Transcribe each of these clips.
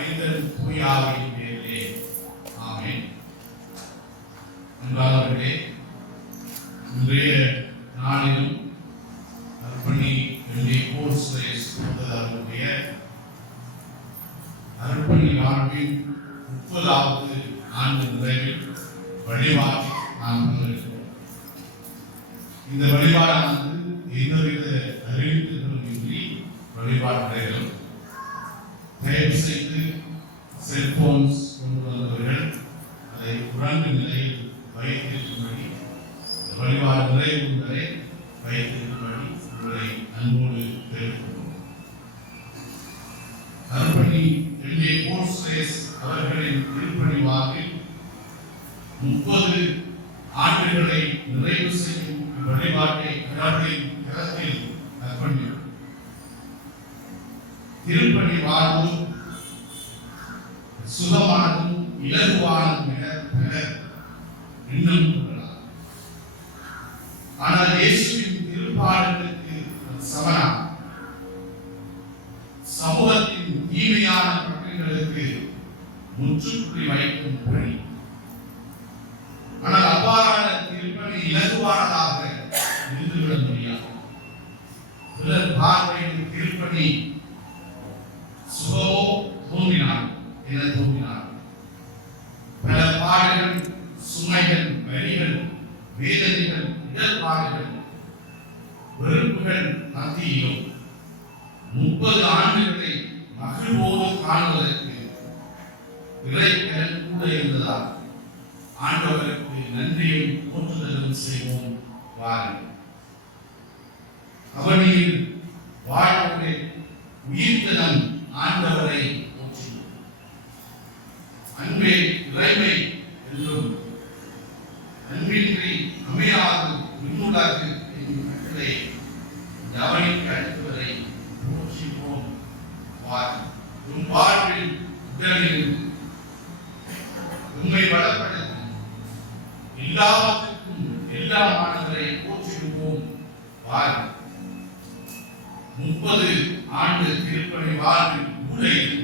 மைந்தன் தூயாவின் பேரிலே ஆமென். அன்பானவர்களே, இன்றைய நாளிலும் அர்ப்பணி அவருடைய அர்ப்பணி வாழ்வின் 30வது ஆண்டு நிறைவில் வழிபாடு நாம் கொண்டிருக்கிறோம். இந்த வழிபாடானது எந்தவித அறிவிப்புகளும் இன்றி வழிபாடு நடைபெறும். தயவு செய்து செல்போன்ஸ் கொண்டு வந்தவர்கள் அதை உறங்கு நிலையில் வைத்திருக்கும்படி, வழிபாடு நிறைவு வரை வைத்திருக்கும்படி உங்களை அன்போடு தெரிவிக்கிறோம். அர்ப்பணி அவர்களின் திருப்பணிவாவில் 30 ஆண்டுகளை நிறைவு செய்யும் வழிபாட்டை கடவுளின் கரத்தில் அர்ப்பணிக்கிறோம். திருப்பணி வாழ்வு சுகமானதும் இலகுவானதும் இன்னும் கூறலாம். ஆனால் இயேசுவின் திருப்பாடலுக்கு சமனா சமூகத்தின் தீமையான பக்கங்களுக்கு முற்றுப்புள்ளி வைக்கும் பணி. ஆனால் அவ்வாறான திருப்பணி இலகுவானதாக இருந்துவிட முடியாது. பிறர் பார்வையின் திருப்பணி சுகமோ தோன்றினார் என தோன்றினார். பல பாடுகள், சுமைகள், வரிகள், வேதனைகள், இடர்பாடுகள், வெறுப்புகள் மத்தியிலும் 30 ஆண்டுகளை மகிழ்வோடு காணுவதற்கு இறைக்கடன் கூட இருந்ததால் ஆண்டவருக்கு நன்றியும் போற்றுதலும் செய்வோம் வாருங்கள். அவனில் வாழ்வுடைய உயிர்த்தனம் ஆண்டவரை போற்றுவோம். அன்பே இறைமை என்றும் அன்பின்றி அமையாது விண்ணுலகு என்னும் கட்டளை கவனிக்க அடுத்தவரை போற்றுவோம் வாருங்கள். உன் வாழ்வில் உடலில் உண்மை வளப்படுத்தி எல்லாவற்றுக்கும் எல்லாமானவரை போற்றிடுவோம் வாருங்கள். 30 ஆண்டு திருப்பணி வாழ்வில் உலகில்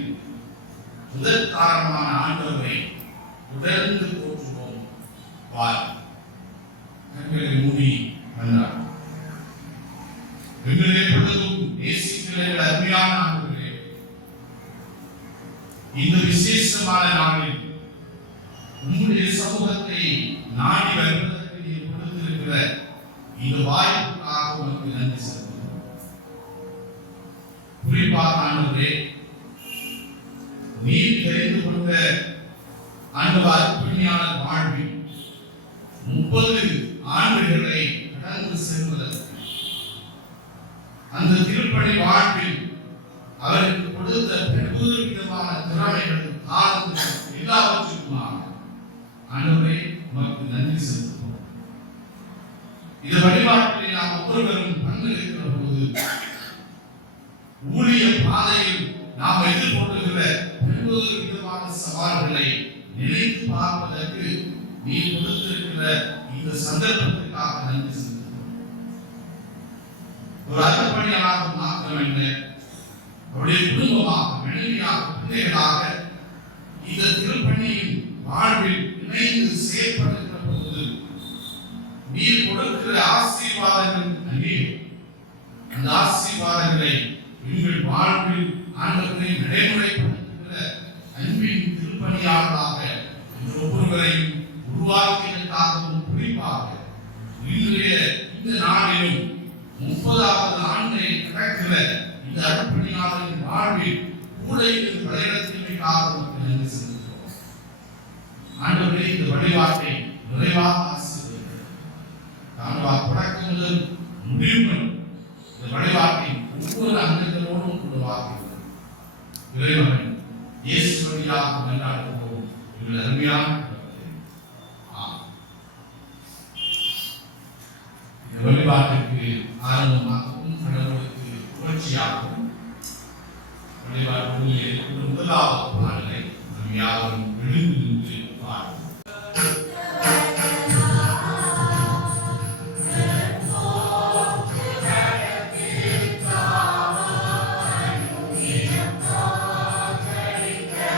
முதல் காரணமான ஆண்டவரை தொடர்ந்து போற்றுவோம் வாருங்கள். கண்களை மூடி வந்தார். எங்களை எப்பொழுதும் நேசிக்கிற அருமையான ஆண்டவரே, இந்த விசேஷமான நாளில் உங்களுடைய சமூகத்தை நாடி வருவதற்கு நீர் கொடுத்திருக்கிற இந்த வாய்ப்புக்காக உனக்கு நன்றி செலுத்துகிறோம். குறிப்பாக ஆண்டவரே, நீர் தெரிந்து கொண்ட அர்ப்பணியாளர் வாழ்வில் 30 ஆண்டுகளை கடந்து செல்வதற்கு அந்த திருப்பணி வாழ்வில் அவருக்கு கொடுத்த பல்வேறு விதமான திறமைகள், காரணங்கள் எல்லாவற்றுக்குமாக ஆண்டவரே உமக்கு நன்றி செலுத்துகிறோம். இந்த வழிபாட்டிலே நாம் ஒவ்வொருவரும் பங்கெடுக்கிற போது ஊழிய பாதையில் நாம் எதிர்கொள்ளுகிற பல்வேறு விதமான சவால்களை நினைத்து பார்ப்பதற்கு நீ கொடுத்திருக்கிற இந்த சந்தர்ப்பத்திற்காக நன்றி செலுத்துகிறோம். ஒரு அர்ப்பணியாளராக மாத்திரமல்ல, அவருடைய குடும்பமாக, மனைவியாக, பிள்ளைகளாக இந்த திருப்பணியின் வாழ்வில் இணைந்து செயல்படுகிற போது நீர் கொடுக்கிற ஆசீர்வாதங்கள் அநேகம். அந்த ஆசீர்வாதங்களை எங்கள் வாழ்வில் ஆண்டவரை நடைமுறைப்படுத்துகிற அன்பின் திருப்பணியாளராக ஒவ்வொருவரையும் உருவாக்கியதற்காகவும் குறிப்பாக இன்றைய இந்த நாளிலும் 30வது ஆண்டை கடக்கிற இந்த அர்ப்பணியாளரின் வாழ்வில் கூட இருந்து வழிநடத்தியமைக்காகவும் நன்றி செலுத்துகிறோம். ஆண்டவரே, இந்த வழிபாட்டை நிறைவாக ஆசீர்வதிக்கிறோம். நாங்கள் தொடக்கம் முதல் முடிவு இந்த வழிபாட்டின் ஒவ்வொரு அங்கங்களோடும் உருவாக்குகிறோம். இறைவன் இயேசு வழியாக கொண்டாடுவோம். இவர்கள் அருமையான வழிபாட்டுக்கு ஆரம்பமாகவும் கடவுளுக்கு புரட்சியாகவும் வழிபாட்டு முதலாவது பாடலை நாம் யாரும் எழுந்து நின்று பாடுவோம். Yeah.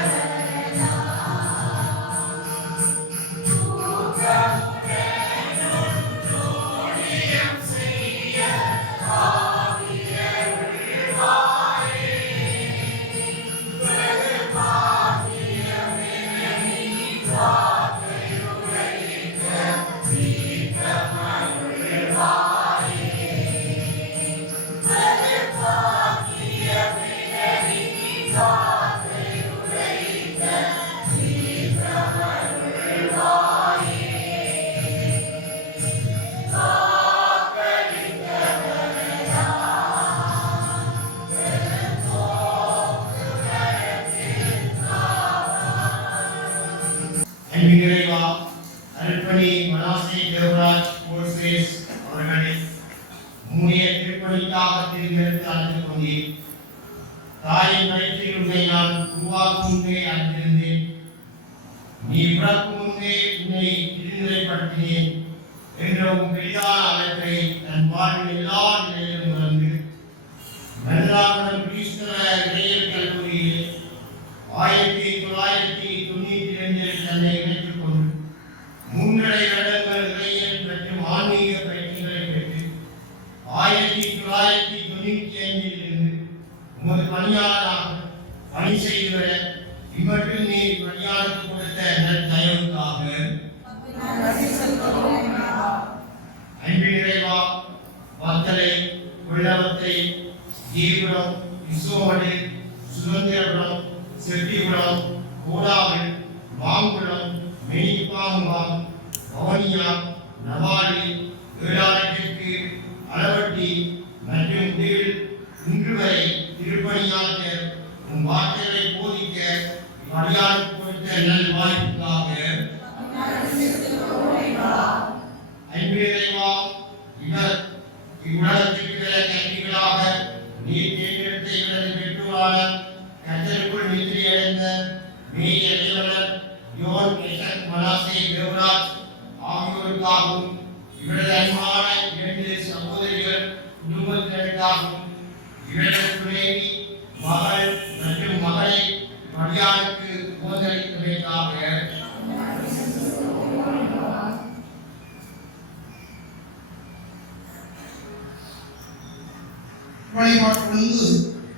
அன்பின் இறைவா, அருட்பணி மனாசே தேவராஜ் கோல்ஸ்வேஸ் அவர்களை உம்முடைய திருப்பணிக்காக தேர்ந்தெடுத்து அழைத்துக் கொண்டீர். தாயின் வயிற்றில் உன்னை நான் உருவாக்கும் முன்பே அறிந்திருந்தேன். நீ பிறக்கும் முன்பே உன்னை திருநிலைப்படுத்தினேன் என்ற உன் பெரிதான அழைப்பை தன் வாழ்வின் எல்லா நிலையிலும் உணர்ந்து மன்னார்குளம் கிறிஸ்தவ இடையல் கல்லூரியில் 1992 தன்னை இணைத்துக் கொண்டு 3.5 வருடங்கள் இறையியல் மற்றும் ஆன்மீக பயிற்சிகளை பெற்று 1995 இருந்து உமது பணியாளராக பணி செய்து வர இம்மட்டும் நீர் பணியாளருக்கு கொடுத்த நற்தயவுக்காக அன்பின் இறைவா, வத்தலை, கொள்ளவத்தை, தீபுரம், விசுவமடு, சுதந்திரபுரம், செட்டிபுரம், கோடாவில், மாங்குளம், மெனிப்பாங்குளம், பவனியா, நவாலி, ஏழாயிரத்திற்கு அளவட்டி மற்றும் உதவில் இன்று வரை திருப்பணியாற்ற உன் வார்த்தைகளை போதிக்க பணியாளருக்கு கொடுத்த நல் வாய்ப்புக்காக அன்பு இறைவா, இவ்வுலகத்திற்கு கல்விகளாக நீ தேர்ந்தெடுத்த இவரது பெற்றோரான கத்தருக்குள் நிதியடைந்த மேய இறைவனர் யோன் எசன் மனாசே தேவராஜ் ஆகியோருக்காகவும் இவரது அன்பான 2 சகோதரிகள் குடும்பத்தினருக்காகவும் இவரது துணைவி மகள் மற்றும் மகளை பணியாளருக்கு போதரித்தமைக்காக வழிபாட்டிலிருந்து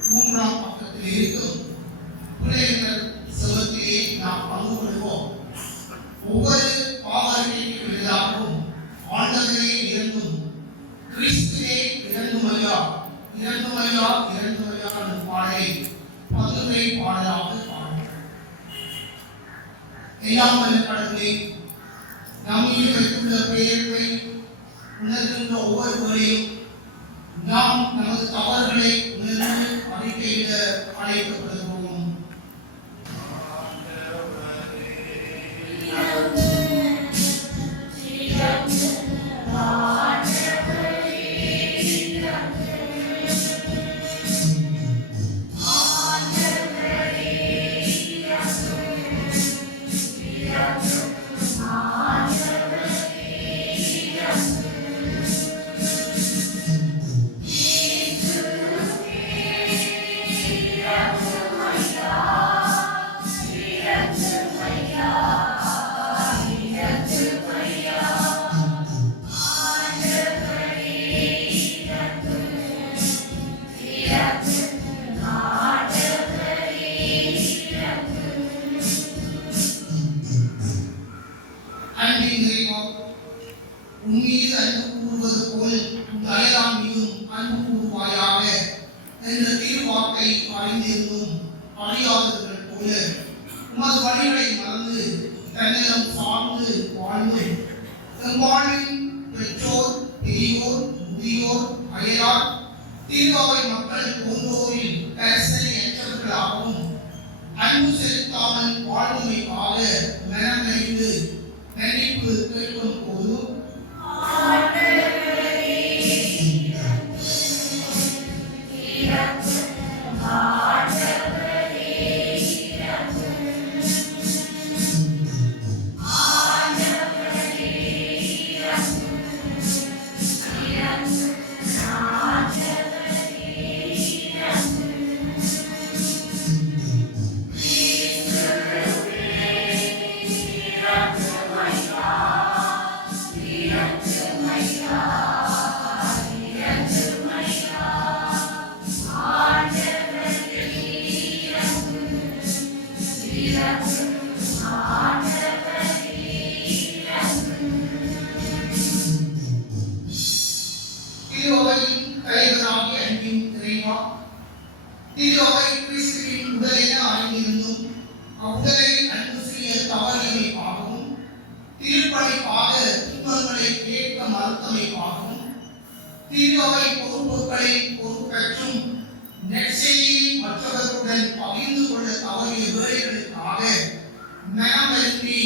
3ஆம் பக்கத்தில் இருக்கும் பிள்ளைகள் செவத்திலே நாம் பங்கு கொள்வோம். ஒவ்வொரு பாவனைக்கு எதிராகவும் ஆண்டவரே இறங்கும், கிறிஸ்துவே இறங்கும் ஐயா, இறங்கும் ஐயா, இறங்கும் ஐயா என்ற பாடலை 10 பாடலாக பாடுங்கள். எல்லாம் வல்ல கடவுளே, நம்மீது வைத்துள்ள பெயர்வை உணர்கின்ற ஒவ்வொருவரையும் நாம் நமது தவறுகளை உணர்ந்து அறிக்கையிட அழைக்கப்படுகிறோம். உன்மீது அன்பு கூறுவது போல் அயலான் மீதும் அன்பு கூறுவாயாக என்ற திருவாக்கை அறிந்திருந்தும் அறியாதவர்கள் போல உமது வழிகளை மறந்து தன்னிடம் சார்ந்து வாழ்ந்தும் வாழ்வின் பெற்றோர், பெரியோர், முதியோர், அயலார், தீர்வாவை மக்கள் போன்றோரில் கரிசனையற்றவர்களாகவும் அன்பு செலுத்தாமல் வாழ்வுமைக்காக மனமறிந்து மன்னிப்பு கேட்கும் போது திருவை கிறிஸ்துவின் உடலென அறிந்திருந்தும் அவ்வுடலை அன்பு செய்ய தவறியமைக்காகவும் திருப்பணிக்காக துன்பங்களை கேட்க மறுத்தமைக்காகவும் திருவை பொறுப்புகளை பொறுப்பேற்றும் நெற்செய்தியை மற்றவர்களுடன் பகிர்ந்து கொள்ள தவறிய வேலைகளுக்காக மனமருந்தி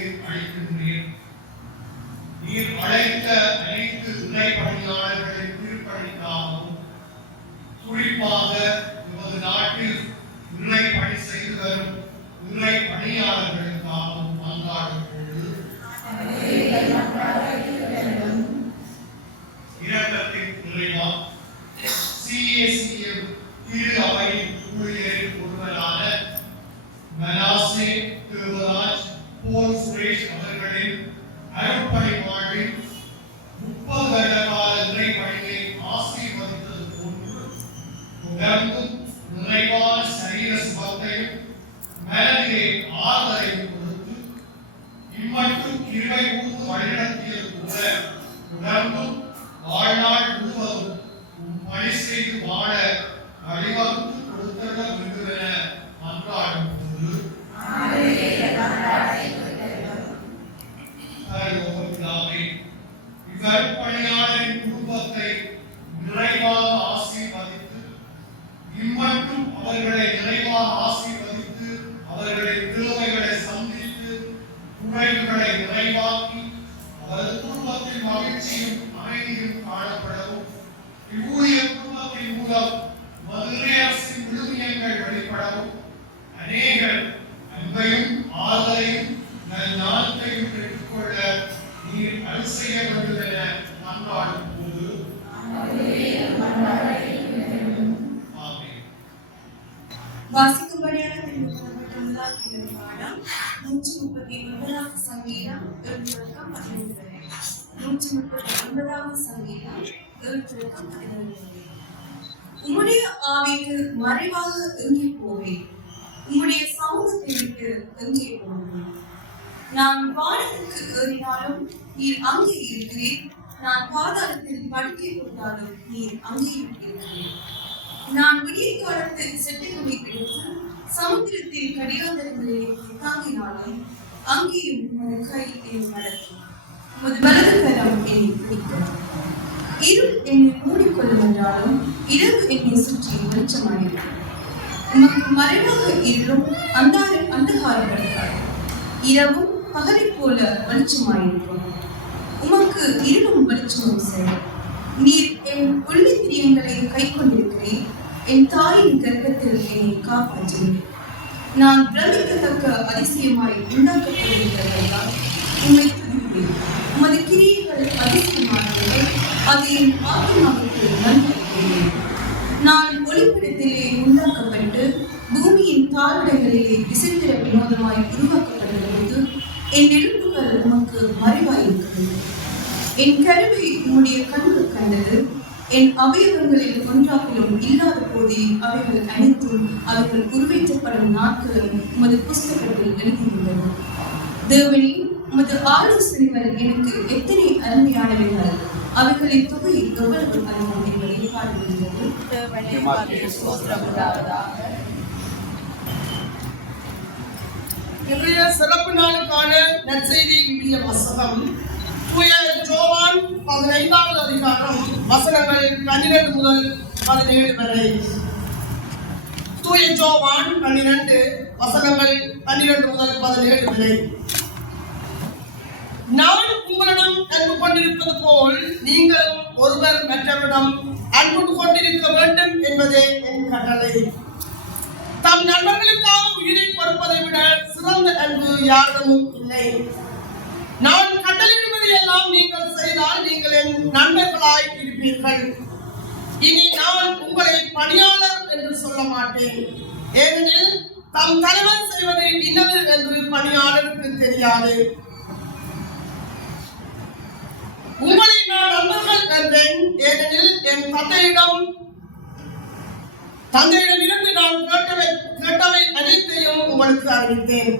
வாழ்த்துக்கு அழைக்கின்றேன். நீர் அழைத்த அனைத்து துணை பணியாளர்களின் திருப்பணிக்காகவும் குறிப்பாக நமது நாட்டில் துணை பணி செய்து வரும் துணை பணியாளர்களுக்காகவும் மன்றாடும் பொழுது இரக்கத்தின் நிறைவா CACM திரு அவையின் ஊழியரில் ஒருவரான மனாசே தேவராஜ் போல் சுரேஷ் அவர்களின் அருட்பணி வாழ்வில் 30 வருட கால நிறைப்பணியை ஆசீர்வதித்தது போன்று தொடர்ந்தும் நிறைவான சரீர சுகத்தையும் மனதிலே ஆதரவையும் கொடுத்து இம்மட்டும் கிருபை கூர்ந்து வழிநடத்தியது கூட தொடர்ந்தும் வாழ்நாள் முழுவதும் பணி செய்து வாழ வழிவகுத்து கொடுத்திட வேண்டும் என மன்றாடும் போது இவ்வருட்பணியாளரின் குடும்பத்தை நிறைவாக ஆசீர்வதித்து இம்மட்டும் அவர்களை நிறைவாக ஆசீர்வதித்து அவர்களின் தேவைகளை சந்தித்து குறைவுகளை நிறைவாக்கி அவரது குடும்பத்தின் மகிழ்ச்சியும் அமைதியும் காணப்படவும் இவ்வூழிய குடும்பத்தின் மூலம் மதுரை அரசின் விழுமியங்கள் வெளிப்படவும் அநேகர் அன்பையும் ஆதரையும் நல்நாளத்தையும் பெற்றுக்கொள்ள நீர் அருள் செய்ய வேண்டும் என மன்றாடும் போது வாசிக்கும்படியாக தெரிவிக்கப்பட்டுள்ள பாடம் 139 சங்கீதம் 139 சங்கீதம் 11. உம்முடைய ஆவிக்கு மறைவாக எங்கே போவேன்? உம்முடைய சமூகத்தை விட்டு எங்கே போவேன்? நான் வானத்துக்கு ஏறினாலும் நீர் அங்கே இருக்கிறேன். நான் பாதாளத்தில் படுக்கை போட்டாலும் நீர் அங்கே இருக்கிறேன். நான் விடிய காலத்தில் செட்டுகளை பிடித்து சமுத்திரத்தின் கடிகாந்தரங்களிலே தாங்கினாலும் அங்கேயும் உமது கை என்னை நடத்தும், உமது வலது கரம் என்னை பிடிக்கும். இருள் என்னை மூடிக்கொள்ளும் என்றாலும் இரவு என்னை சுற்றி வெளிச்சமாயிருக்கும். உமக்கு மறைவாக இருளும் அந்தகாரம் படுத்தாது. இரவும் பகலை போல வெளிச்சமாயிருக்கும். உமக்கு இருளும் வெளிச்சமும் செய்யும். நீர் என் உள்ளிந்திரியங்களை கை கொண்டிருக்கிறேன். என் தாயின் கர்ப்பத்தில் என்னை காப்பாற்றுகிறேன். நான் பிரமிக்கத்தக்க அதிசயமாய் உண்டாக்கப்பட்டிருக்கிறதால் உம்மை துதிப்பேன். உமது கிரியைகள் அதிசயமானவை, அது என் ஆத்மாவுக்கு நன்மைக்கிறேன். நான் ஒளிப்படத்திலே உண்டாக்கப்பட்டு பூமியின் தாழ்நிலைகளிலே விசித்திர வினோதமாய் உருவாக்கப்பட்ட போது என் எலும்புகள் உமக்கு மறைவாயிருக்கிறது. என் கருவை உம்முடைய கண்கள் கண்டது. என் அவயவங்களில் ஒன்றாக்கிலும் இல்லாத போதே அவைகள் அனைத்தும் அவர்கள் உருவேற்றப்படும் நாட்களும் உமது புஸ்தகத்தில் எழுதியுள்ளது. தேவனே, உமது ஆலோசனைகள் எனக்கு எத்தனை அருமையானவைகள்! அவைகளின் தொகை எவ்வளவு அதிகம் என்பதை பாடுகிறது. இன்றைய சிறப்பு நாளுக்கான நற்செய்தி விவிலிய வாசகம் தூய யோவான் 15வது அதிகாரம் வசனங்கள் 12 முதல் 17 வரை. தூய யோவான் 12 வசனங்கள் 12 முதல் 17 வரை. நான் உங்களிடம் அன்பு கொண்டிருப்பது போல் நீங்களும் ஒருவர் மற்றவரிடம் அன்பு கொண்டிருக்க வேண்டும் என்பதே என் கட்டளை. தம் நண்பர்களுக்காக உயிரை கொடுப்பதை விட சிறந்த அன்பு யாரிடமும் இல்லை. நான் கட்டளையிடுவதை எல்லாம் நீங்கள் செய்தால் நீங்கள் என் நண்பர்களாய் இருப்பீர்கள். இனி நான் உங்களை பணியாளர் என்று சொல்ல மாட்டேன், ஏனெனில் தம் தலைவர் செய்வது இன்னது என்று பணியாளருக்கு தெரியாது. உங்களை நான் நண்பர்கள் என்றேன், ஏனெனில் என் தந்தையிடம் இருந்து நான் கேட்டவை அனைத்தையும் உங்களுக்கு அறிவித்தேன்.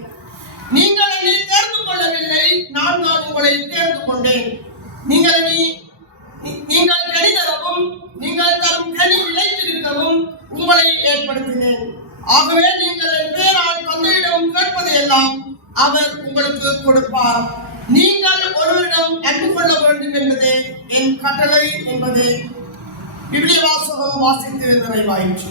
நீங்கள் என்னை தேர்ந்து கொள்ளவில்லை, நான் தான் உங்களை தேர்ந்து கொண்டேன். நீங்கள் கனி தரவும் நீங்கள் தரும் கனி நிலைத்திருக்கவும் உங்களை ஏற்படுத்தினேன். ஆகவே நீங்கள் என் பேரால் தந்தையிடம் கேட்பதை எல்லாம் அவர் உங்களுக்கு கொடுப்பார். நீங்கள் ஒருவரிடம் அன்பு கொள்ள வேண்டும் என்பதே என் கட்டளை என்பதே விவிலிய வாசகம் வாசித்து நிறைவாயிற்று.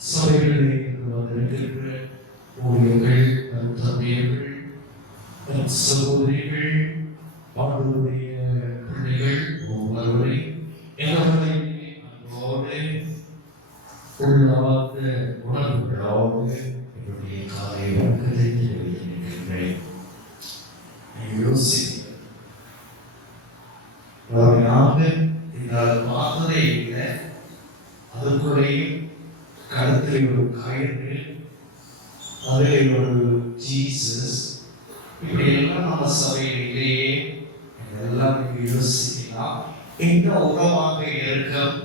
சபைகளிலே வந்திருக்கிற ஊழியர்கள், தந்தையர்கள், சகோதரிகள், அவர்களுடைய பிள்ளைகள் ஒவ்வொருவரையும் எல்லோரையுமே அன்போடு உள்ளார்ந்த உணர்வுகளோடு என்னுடைய காலை வணக்கத்தை தெரிவிக்கின்றேன். பார்த்ததை விட அதற்குள்ளேயும் கருத்தில் ஒரு கயிறு, அதில் ஒரு ஜீசஸ், இப்படி எல்லாம் நம்ம சபையிலேயே எல்லாம் யோசிக்கலாம். எந்த உறவாக இருக்கும்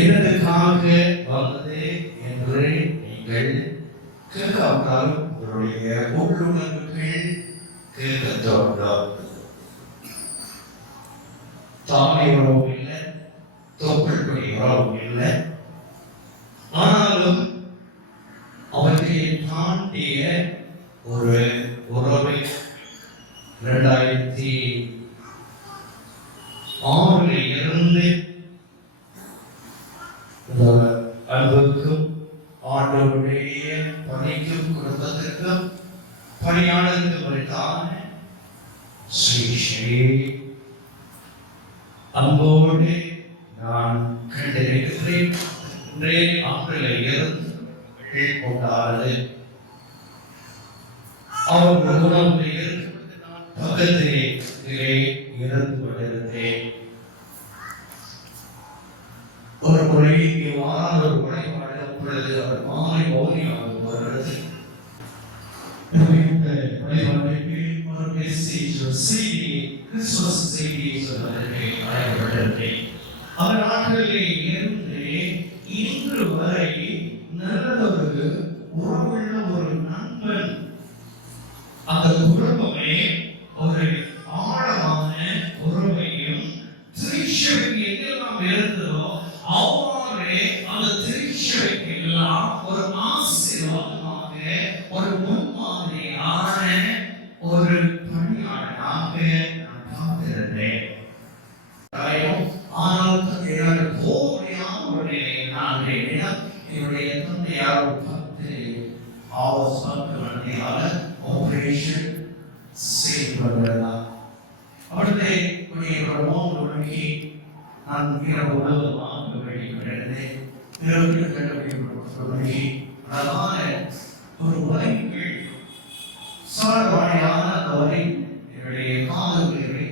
என்னதுக்காக வந்தது என்று நீங்கள் கேட்காவிட்டாலும் உங்களுடைய உள்ளுணர்வுகள் கேட்க தோன்றும். தாமை உறவும் இல்லை, தொப்புள்கொடி உறவும் இல்லை, ஆனாலும் அவற்றை தாண்டிய ஒரு உறவை 2006 இருந்து அன்புக்கும் ஆண்டவருடைய பணிக்கும் குடும்பத்திற்கும் பணியாளருக்கும் உரித்தான ஸ்ரீ அன்போடு நான் கண்டிருக்கிறேன். இன்றைய ஆண்டில் இருந்து கொண்டாடுது அவர் உணவுகளில் பக்கத்திலே இருந்து கொண்டிருந்தேன். ஒரு முறை வாராத ஒரு வழிபாடு பொழுது அவர் மாலை ஓவியாக வருகிறது. இந்த வழிபாட்டுக்கு ஒரு மெசேஜ், ஒரு செய்தி, கிறிஸ்துமஸ் செய்தியை சொல்வதற்கு அழைக்கப்பட்டிருந்தேன். அவர் நாட்களிலே இருந்து இன்று வரை நல்லதொரு உறவுள்ள ஒரு நண்பன், அந்த குடும்பமே ஒரு ஆழமான உறவையும் திருச்சபைக்கு எங்கெல்லாம் இருந்ததோ அவ்வாறு அந்த திருச்சபைக்கு எல்லாம் ஒரு ஆசீர்வாதமாக, ஒரு முன்மாதிரியான ஒரு பணியாளராக நான் பார்த்திருந்தேன். ஆனால் என்னுடைய போதையான ஒரு நான் என்னுடைய தந்தையார் 10 வண்டியால ஆபரேஷன் செய்யப்படுகிறதா அவருடைய உடனே நான் இரவு வாங்க வேண்டியிருந்தேன். அழகான ஒரு வரைகள் சாரவாணியான அந்த வரை என்னுடைய காதல்களை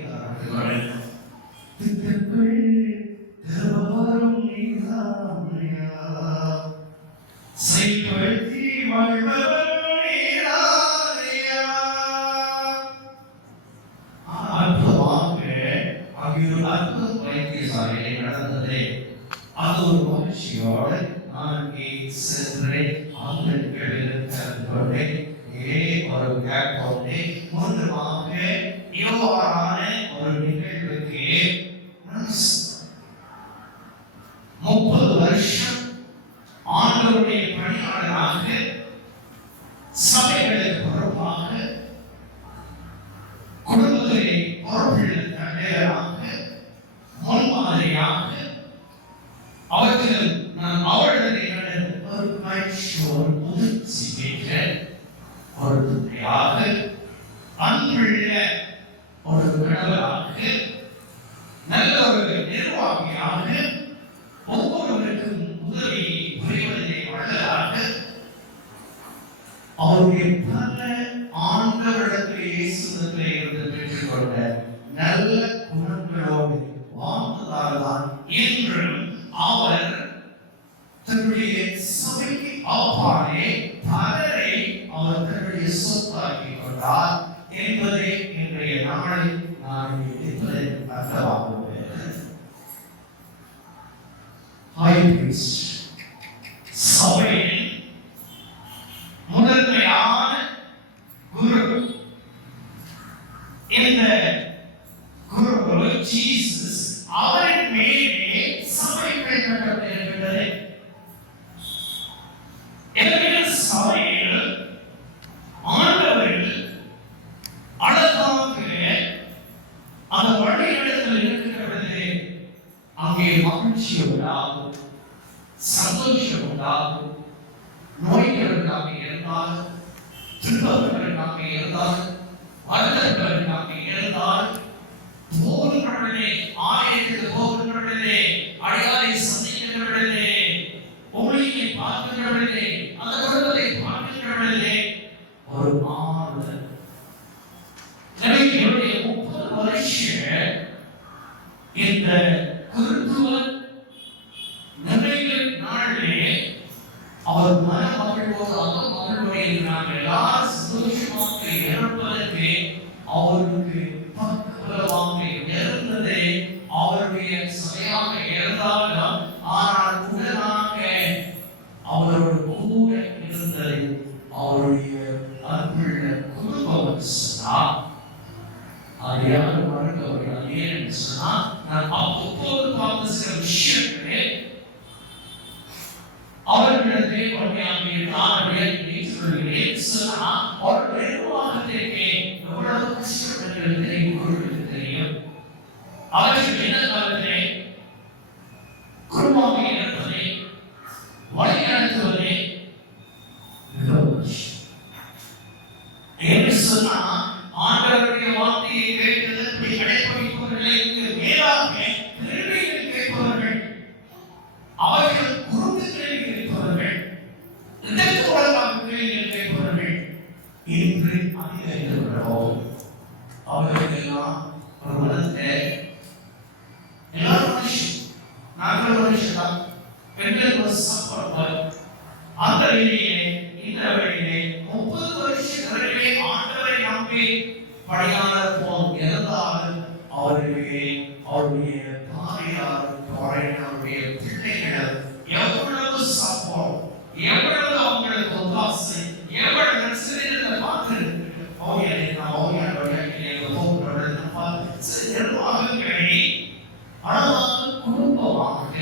செய்படுத்தி வாழ்பவர் அற்புதமாக ஆகியோர் அற்புத வைத்தியசாலையை நடந்தது. அது ஒரு மகிழ்ச்சியோடு நான் இங்கே சென்று ஆண்களில் கலந்து கொண்டேன். ஒரு கேப் போட்டு முன்னமாக இவ்வாறான ஒரு நிகழ்வுக்கு 30 வருஷம் ஆண்டவருடைய பணியாளராக, சபைகளுக்கு பொறுப்பாக, குடும்பத்திலே பொறுப்புள்ள தலைவராக, முன்மாதிரியாக அவர்கள் நான் அவர்களுடைய ஒரு மகிழ்ச்சி, ஒரு முதிர்ச்சி பெற்ற ஒரு தந்தையாக, அன்புள்ள ஒரு கணவராக, நல்ல ஒரு நிர்வாகியாக, ஒவ்வொருவருக்கும் உதவி புரிவதை வல்லதாக, அவருடைய பல ஆண்டவரிடத்தில் இயேசுவிடத்திலே இருந்து பெற்றுக்கொண்ட நல்ல குணங்களோடு வாழ்ந்ததால்தான் இன்றும் அவர் தன்னுடைய சபைக்கு அப்பாலே பலரை அவர் தன்னுடைய சொத்தாக்கி கொண்டார் என்பதை இன்றைய நாளில் நான் நினைப்பதற்கு அர்த்தமாகும். சபையின் முதன்மையான குரு, இந்த குரு ஜீசஸ், அவரின் மேலே சபை கட்டப்பட்டிருக்கிறது. எனவே சபையில் ஆண்டவர்கள் அழகாக அந்த வழியிடத்தில் இருக்கிறது. அங்கே மகிழ்ச்சி மகிழ்ச்சி உண்டாகும், சந்தோஷம் உண்டாகும். நோய்கள் நமக்கு இருந்தால், துன்பங்கள் நமக்கு இருந்தால், வருத்தங்கள் நமக்கு இருந்தால், போகின்றவர்களே, ஆலயத்துக்கு போகின்றவர்களே, அடியாரை சந்திக்கின்றவர்களே, ஊழியை பார்க்கின்றவர்களே, அந்த குடும்பத்தை பார்க்கின்றவர்களே, ஒரு ஆறுதல். எனவே என்னுடைய 30 வருஷ இந்த குருத்துவ நிறைவு நாளிலே அவர் மனமகிழ்வோடு அந்த மகிழ்வோடு நாங்கள் எல்லாரும் சந்தோஷமாக இருப்பதற்கு அவருக்கு பக்கபலமாக இருந்தது அவருடைய சபையாக இருந்தாலும், ஆனால் உடனாக அவரோடு கூட இருந்தது அவருடைய அன்புள்ள குடும்பம். சொன்னார் அது யாரும் மறக்கவில்லை. ஏன்னு சொன்னா, நான் அப்போது பார்த்த சில விஷயங்களே அவர்களுக்கு அவர் நிர்வாகத்திற்கு எவ்வளவு கஷ்டப்பட்டு தெரியும். அவர்கள் என்ன காலத்திலே குடும்பமாக இருப்பதை வழி நடத்துவதே என்று சொன்னா, ஆண்டவருடைய வார்த்தையை கேட்பதற்கு கடைபிடிப்பவர்களுக்கு மேலாக திருவிழிகள் கேட்பவர்கள், அவர்கள் குறுக்குகளில் இருப்பவர்கள், இதற்கு உலகாக கேள்விகள் கேட்பவர்கள் இன்று அதிகரிக்கிறோம். அவர்களுக்கெல்லாம் ஒரு மனத்தை எல்லாரும் மனுஷன், நாங்கள் மனுஷன் தான், பெண்களுக்கு ஒரு சப்போர்ட். அந்த வழியிலே இந்த வழியிலே 30 வருஷங்களிலே ஆண்டவரை நம்பி பணியாளர் போல் இருந்தால் அவர்களுடைய பாரியார் அவருடைய பிள்ளைகள் எவ்வளவு சப்போர்ட், எவ்வளவு அவங்களுக்கு ஒத்தாசை, எவ்வளவு சிறிது பார்த்து நிர்வாகங்களை அழகாக குடும்பமாக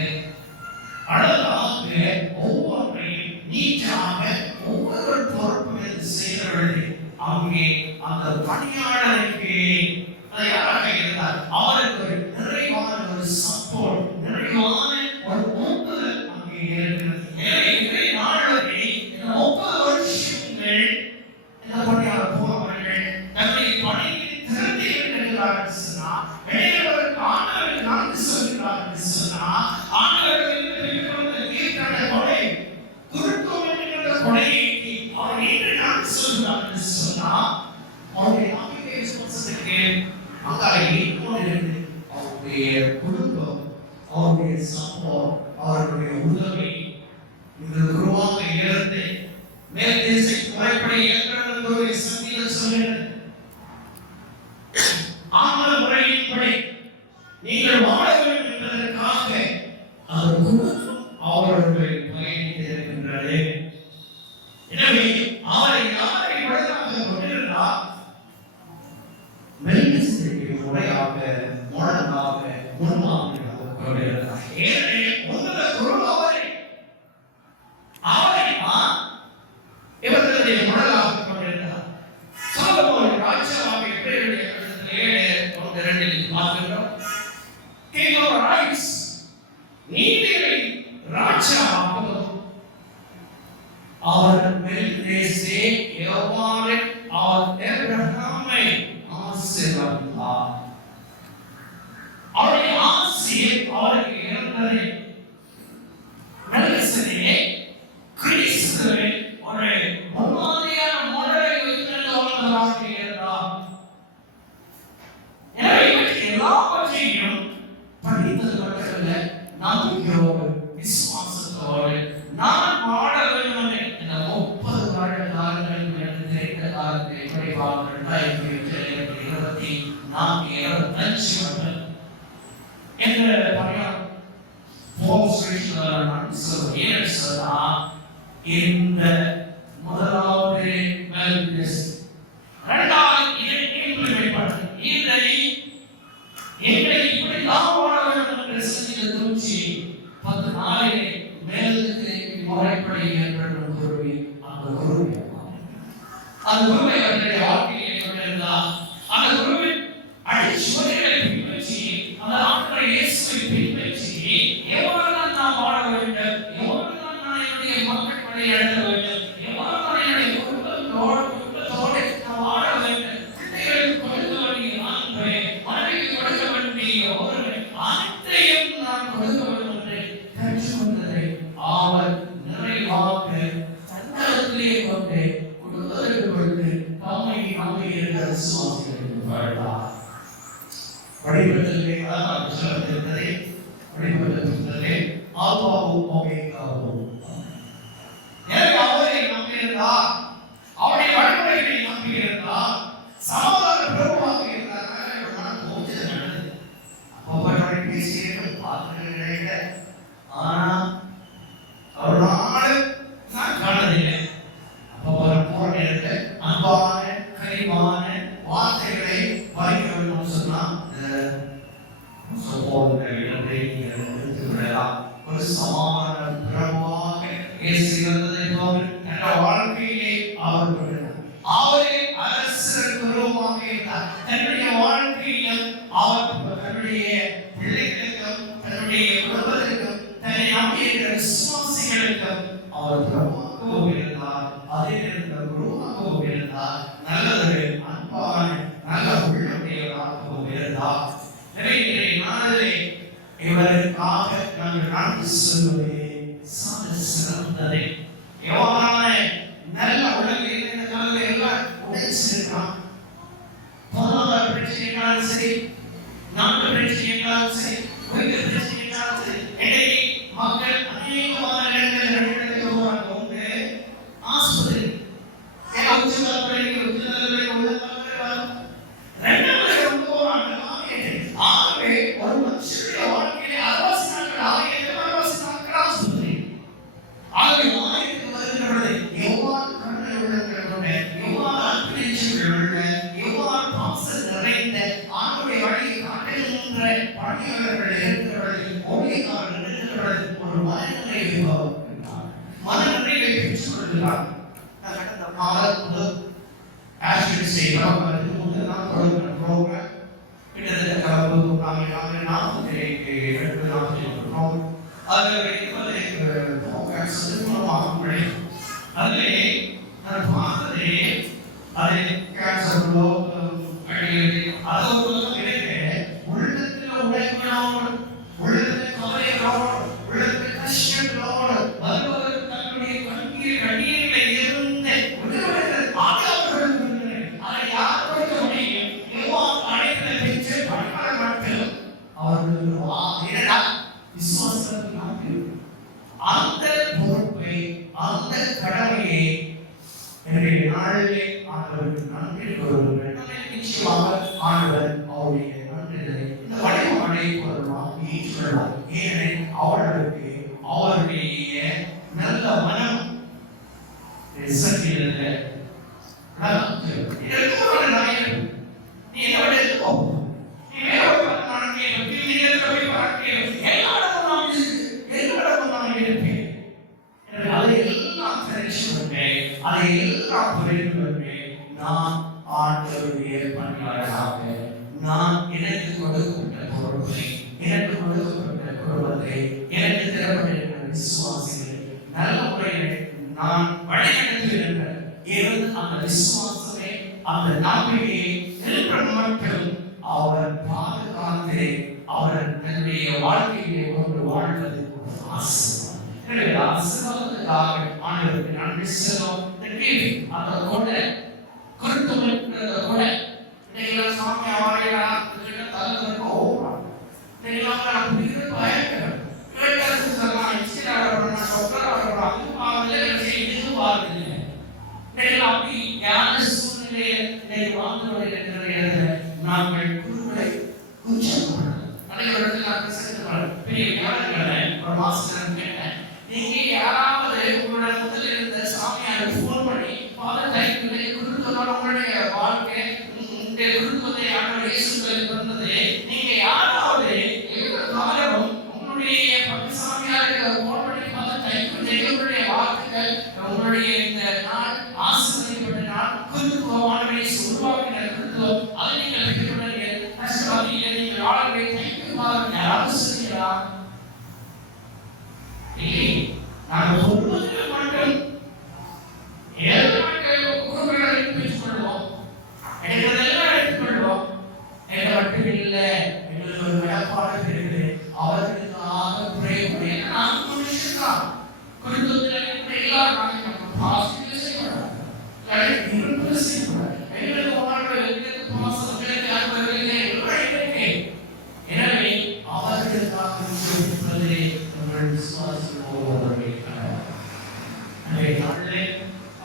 அழகாக ஒவ்வொன்றையும் நீட்டாக ஒவ்வொரு பொறுப்பு செய்கிறவர்கள் அங்கே அந்த பணியாளருக்கு தயாராக இருந்தார். அவருக்கு ஒரு நிறைவான ஒரு சப்போர்ட், நிறைவான ஒரு ஒப்புதல் அங்கே இருக்கிறது. எனவே நாளை 30 வருஷங்கள் இந்த பணியாளர் போகிறவர்கள் தன்னுடைய பணியில் திறந்து இருக்கிறார்கள் சொன்னா, வெளியவருக்கு ஆண்டவருக்கு நன்றி சொல்கிறார்கள் சொன்னா, ஆண்டவருக்கு கொடை குருத்துவம் என்கிற கொடையை அவர் என்று நன்றி சொல்கிறார்கள் சொன்னா, அவருடைய நம்பிக்கை விசுவாசத்துக்கு அங்காயே கொண்டிருந்து அவருடைய குடும்பம், அவருடைய சம்பவம், அவருடைய உதவி இந்த குருவாக இருந்து மேல் தேச முறைப்படி இயற்கை சந்தியில் சொல்கிறது. ஆங்கில முறையின்படி நீங்கள் வாழ வேண்டும் என்பதற்காக அவர் குடும்பம் அவர்களுடைய பயணித்து இருக்கின்றது. எனவே அவரை யாரை முறையாக கொண்டிருந்தார், மெல்லிசைக்கு முறையாக முரணாக முன்மாதிரியாக கொண்டிருந்தார். ஏனெனில் உங்களது குரு அவரை இவர்களுடைய முரணாக கொண்டிருந்தார். சாலமோன் ராஜாவாக எபிரேயருடைய 7:2 பார்க்கிறோம். King of rights, நீதியை ராஜாவாகவும் அவர் மெல்லிசை யோவானை அவர் எப்ரஹாமை ஆசீர்வதித்தார். அவருடைய ஆசீர் அவருக்கு இருந்தது. மெல்லிசையே கிறிஸ்துவை ஒரு முன்மாதிரியான மாடலை வைத்திருந்தவர்களாக இருந்தார். எனவே இவற்றை எல்லாவற்றையும் படித்தது மட்டுமல்ல, நம்பிக்கையோடு விசுவாசத்தோடு நான் வாழ வேண்டும் என்ற 30 வருட காலங்களில் எனக்கு தெரிந்த காலத்தை குறைவாக 2024-25 வருடம் என்ற பணியாளர் இந்த முதலாவது இரண்டாவது இதை இம்ப்ளிமெண்ட் பண்ணு, இதை எங்களை இப்படி நாம் வாழ வேண்டும் என்ற சிந்தனை தோன்றி 10 நாளிலே மேலுக்கு முறைப்படி என்று குருவி அந்த குருவை அவர்களுடைய வாழ்க்கையை கொண்டிருந்தார். அந்த குருவின் அடிச்சுவடுகளை பின்பற்றி அந்த ஆண்டவரை இயேசுவை பின்பற்றி எவ்வாறு ஆல்பாவும் ஒமேகாவும். எனவே அவரை நம்பியிருந்தார், அவருடைய வழிமுறைகளை நம்பியிருந்தார், சமாதான பிரபுவாக இருந்தார். அப்போ பேசியர்கள் பார்க்கிறீர்கள், ஆனா அவர் நாள் நான் காணதில்லை. அப்போ போற நேரத்தில் அன்பான கனிவான வார்த்தைகளை வாய்க்க வேண்டும் சொன்னா ஒரு சமாதான பிரபுவாக இயேசு இருந்ததை போல நல்ல வாழ்க்கையிலே அவர் அவரே அரசர் குருவாக இருந்தார். தன்னுடைய வாழ்க்கையிலும் அவர் தன்னுடைய பிள்ளைகளுக்கும் தன்னுடைய குடும்பத்திற்கும் தன்னை நம்பியிருக்கிற விசுவாசிகளுக்கும் அவர் பிரபுவாகவும் இருந்தார். அதே நேரத்தில் குருவாகவும் இருந்தார். நல்லதொரு அன்பான நல்ல உள்ளுடையவராகவும் இருந்தார். இன்றைய நாளிலே இவருக்காக நாங்கள் நன்றி சொல்வதே சிறந்ததே. எவ்வளவான நல்ல உலகில் இந்த காலத்தில் எல்லாம் உடைச்சிருக்கான். பொருளாதார பிரச்சனைகளாலும் சரி, நாட்டு பிரச்சனைகளாலும் சரி, உலக பிரச்சனைகளாலும் சரி, இடையே மக்கள் அநேகமான இடங்களில் உண்டு. ஆஸ்பத்திரி ஆகவே ஒரு மனுஷனுடைய வாழ்க்கையிலே 60 நாட்கள் ஆகிய 60 நாட்கள் ஆஸ்பத்திரி. ஆகவே ஆயிரத்து வருகிறது எவ்வாறு கருணை உள்ளவர்களுடைய, எவ்வாறு அன்புள்ள, எவ்வாறு பாசம் நிறைந்த ஆண்டுடைய வழியை காட்டுகின்ற பணியாளர்கள் இருக்கிறவர்கள், ஊழியக்காரர்கள் இருக்கிறவர்கள் ஒரு மனநிறைவை பெற்றுக் கொள்கிறார். கடந்த மாதம் முதல் ஆக்சிடென்ட் செய்யலாம் முதல் நான் ப்ரோக்ராம் கிட்டத்தட்ட அதிலே நான் பார்த்ததே அதை கேன்சர்களோ அது ஒரு உள்ளத்தில் உழைக்கிறோம், உள்ளத்தில் கவலைகளோடு, உள்ளத்தில் கஷ்டங்களோடு வருவதற்கு தன்னுடைய கண்ணீர்களை இருந்து விடுவதற்கு பாதுகாப்புகள் அதை யார் கொடுக்க முடியும்? எவ்வாறு அடைக்கலை பெற்று பணியாள மக்கள் அவர்கள் விசுவாசத்தை அந்த பொறுப்பை அந்த கடமையை என்னுடைய நாளிலே ஆண்டவருக்கு நன்றி கூறுகிறேன். நிச்சயமாக ஆண்டவர் அவருடைய நன்றிகளை இந்த வழிபாடை வருவார் ஏற்றுள்ளார். ஏனெனில் அவர்களுக்கு அவருடைய நல்ல மனம் சக்தியில நீ என்னோட இருக்கோ, நீ வேற அதையெல்லாம் புரிந்து நான் ஆண்டவருடைய பணியாளராக நான் எனக்கு கொடுக்கப்பட்ட பொறுப்பை, எனக்கு கொடுக்கப்பட்ட குடும்பத்தை, எனக்கு திறப்பட்டிருக்கிற விசுவாசிகளை நல்ல முறையில் நான் வழிநடத்துகின்ற அந்த விசுவாசமே அந்த நம்பிக்கையை இருக்கிற மக்கள் அவர் பாதுகாத்து அவர் தன்னுடைய வாழ்க்கையிலே கொண்டு வாழ்வது ஆசீர்வாதம். எனவே ஆசீர்வாதத்துக்காக ஆண்டவருக்கு நன்றி செல்வோம். அந்த கூட கருத்துவன்ற கூட இதெல்லாம் சாமி ஆவாரியா தலை போகிறான். இதெல்லாம் நான் புரிந்து பயங்கரம் கேட்டது சொல்லலாம். இன்ஸ்டியூட் ஆகிறோம், டாக்டர் ஆகிறோம், அது பாவத்தில் செய்து பாருங்க. இதெல்லாம் அப்படி ஞான சூழ்நிலையை வாழ்ந்தவர்கள் என்கிற நாங்கள் குருவை குச்சப்படுறோம். அனைவருக்கு நான் பிரசங்கித்து பெரிய வியாழக்கிழமை ஒரு மாசம் கேட்டேன், நீங்க யாராவது உங்களோட முதல்ல இருந்த சாமியார் போன் பண்ணி பாதத்தை குருத்தோட உங்களுடைய வாழ்க்கை குருத்துவத்தை ஆண்டவர் இயேசுவில் பிறந்தது, நீங்க யாராவது காலமும் உங்களுடைய பட்டு சாமியாருக்கு போன் பண்ணி பாதத்தை உங்களுடைய வாழ்க்கைகள் உங்களுடைய இந்த நாள் ஆசீர்வதிக்கப்பட்ட நாள் குருத்துவமானவை உருவாக்கின குருத்துவம் அதை நீங்கள் பெற்றுக்கொள்ள கஷ்டப்பட்டீங்க. நீங்கள் வாழ்க்கை தைக்குமாறு யாராவது சொல்கிறா இல்லை. நாங்கள் ஒருவருக்கு மட்டும் குருக்களை பெற்றுக்கொள்வோம், எங்களெல்லாம் எடுத்துக்கொள்வோம். எங்களை மட்டும் இல்லை, எங்களுக்கு ஒரு விடப்பாடு இருக்குது. அவர்களுக்காக புரியக்கூடிய நான் மனுஷன்தான் குருத்துவத்தில் எனவே அவர்களுக்காக உங்கள் விசுவாசம் ஒவ்வொருவரை அன்றைய நாளிலே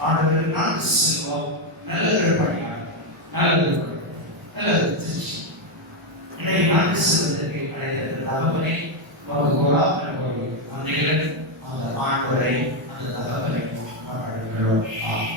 ஆண்டவர் நான்கு செல்வோம் நல்லது படியார் நல்லது திருச்சி இன்றைய நான்கு செல்வதற்கு அழைத்தது தகவலை வகுகோரா அந்த இலக்கு அந்த ஆண்டவரை அந்த தகவலை அழைக்கிறோம்.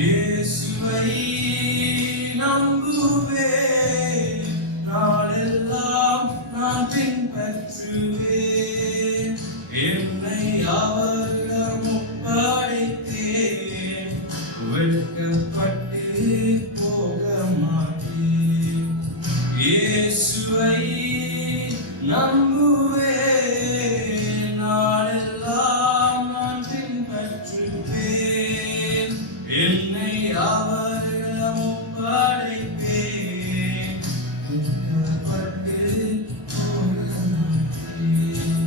இயேசுவை நம்புவேன், நாளெல்லாம் நான் பின்பற்றுவேன். என்னை அவரிடம் ஒப்படைத்தேன், வெட்கப்பட்டு போக மாட்டேன். இயேசுவை நம்புவேன், நாளெல்லாம் நான் பின்பற்றுவேன். என்னை அவரிடம் ஒப்படைத்தேன், வெட்கப்பட்டு போக மாட்டேன்.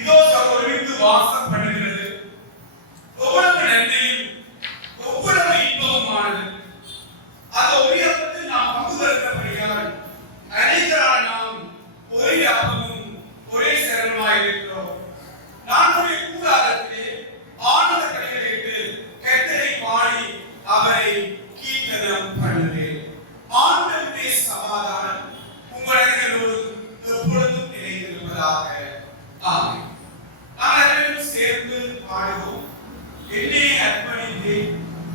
இதோ ஒருமித்து வாசம் பண்ணுகிறது. ஒவ்வொரு நன்மையும் ஒவ்வொரு இன்பமானது. அந்த உயரத்தில் நாம் பங்கு பெறுகிறபடியால் அனைவரான நாம் ஒரே ஆபமும் ஒரே சரமாய் இருக்கிறோம். நம்முடைய கூடாரத்திலே ஆனந்த கடைகளிட்டு கர்த்தரை பாடி அவரை கீர்த்தனம் பண்ணுவேன். ஆண்டவருடைய சமாதானம் உங்கள் அனைவரோடும் எப்பொழுதும் நிலைத்திருப்பதாக. ஆமென். நாம் அனைவரும் சேர்ந்து பாடுவோம். என்னை அர்ப்பணித்தேன்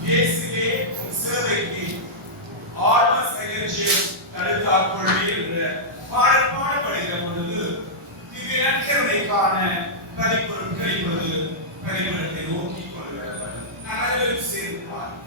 இயேசுவே உம் சேவைக்கு, ஆத்ம சைலன்சியம் தடுத்தாட்கொள்வே என்ற பாடல் பாடப்படுகிற பொழுது திவ்ய நற்கருணைக்கான பதிப்பொருட்களை இப்பொழுது பரிமளத்தை நோக்கிக் கொள்கிறார்கள். நாம் அனைவரும் சேர்ந்து பாடுவோம்.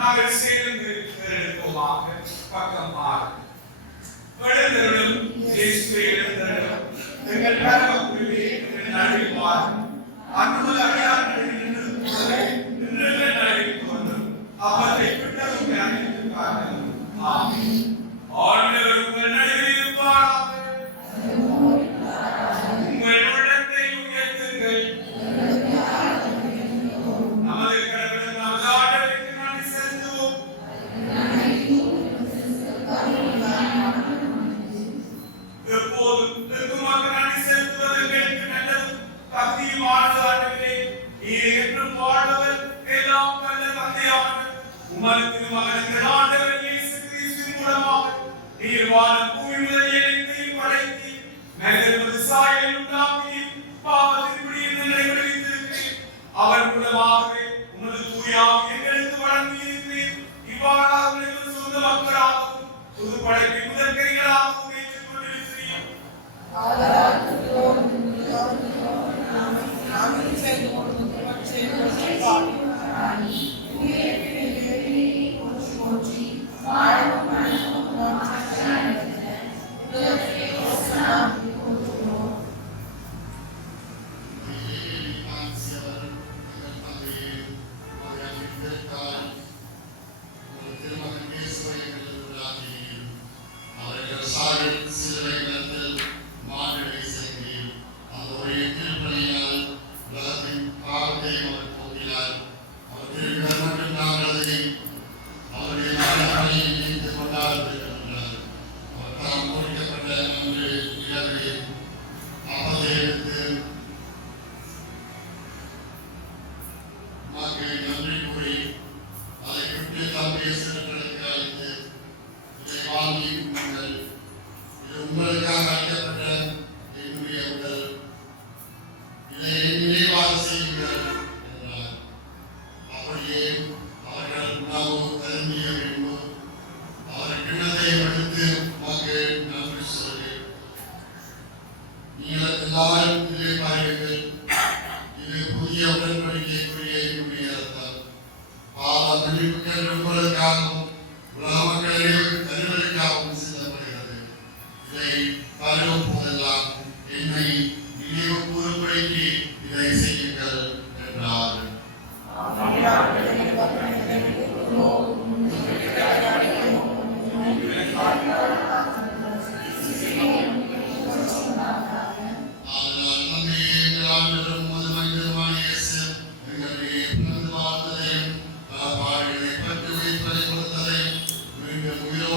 நாங்கள் சேர்ந்து எடுப்போமாக. பக்கம் 6. எழுந்தருளும் இயேசுவே எழுந்தருளும். எங்கள் பரமக்குருவே எங்கள் நடுவார். அன்புள்ள அடியார்களில் நின்று நடைபெற்று வந்தோம். அப்பத்தை விட்டதும் ஞானத்திற்காக. ஆமென். ஆண்டவர் உங்கள் நடுவில் இருப்பாராக. உங்கள் உள்ளத்தை உயர்த்துங்கள். நமது கடவுள் நமது ஆண்டவருக்கு நன்றி செலுத்துவோம். எப்போதும் வெகுமாக நன்றி செலுத்துவது எங்களுக்கு நல்லது. தகுதியுமானது ஆண்டவரே. நீர் என்றும் வாழ்பவர், எல்லாம் வல்ல தந்தையானவர். உமது திருமகன் ஆண்டவர் இயேசு கிறிஸ்துவின் மூலமாக நீர் வானம் பூமி முதல் எதையும் படைத்து மனிதர் சாயலில் உண்டாக்கி பாவத்தின் பிடியில் எங்களை விடுவித்திருக்கிறீர். அவர் மூலமாகவே உமது தூயாவி எங்களுக்கு வழங்கி இருக்கிறீர். இவ்வாறாக உங்கள் சொந்த மக்களாகவும் புது படைப்பின் முதற்கரிகளாகவும் ஏற்றுக்கொண்டிருக்கிறீர். உயிர்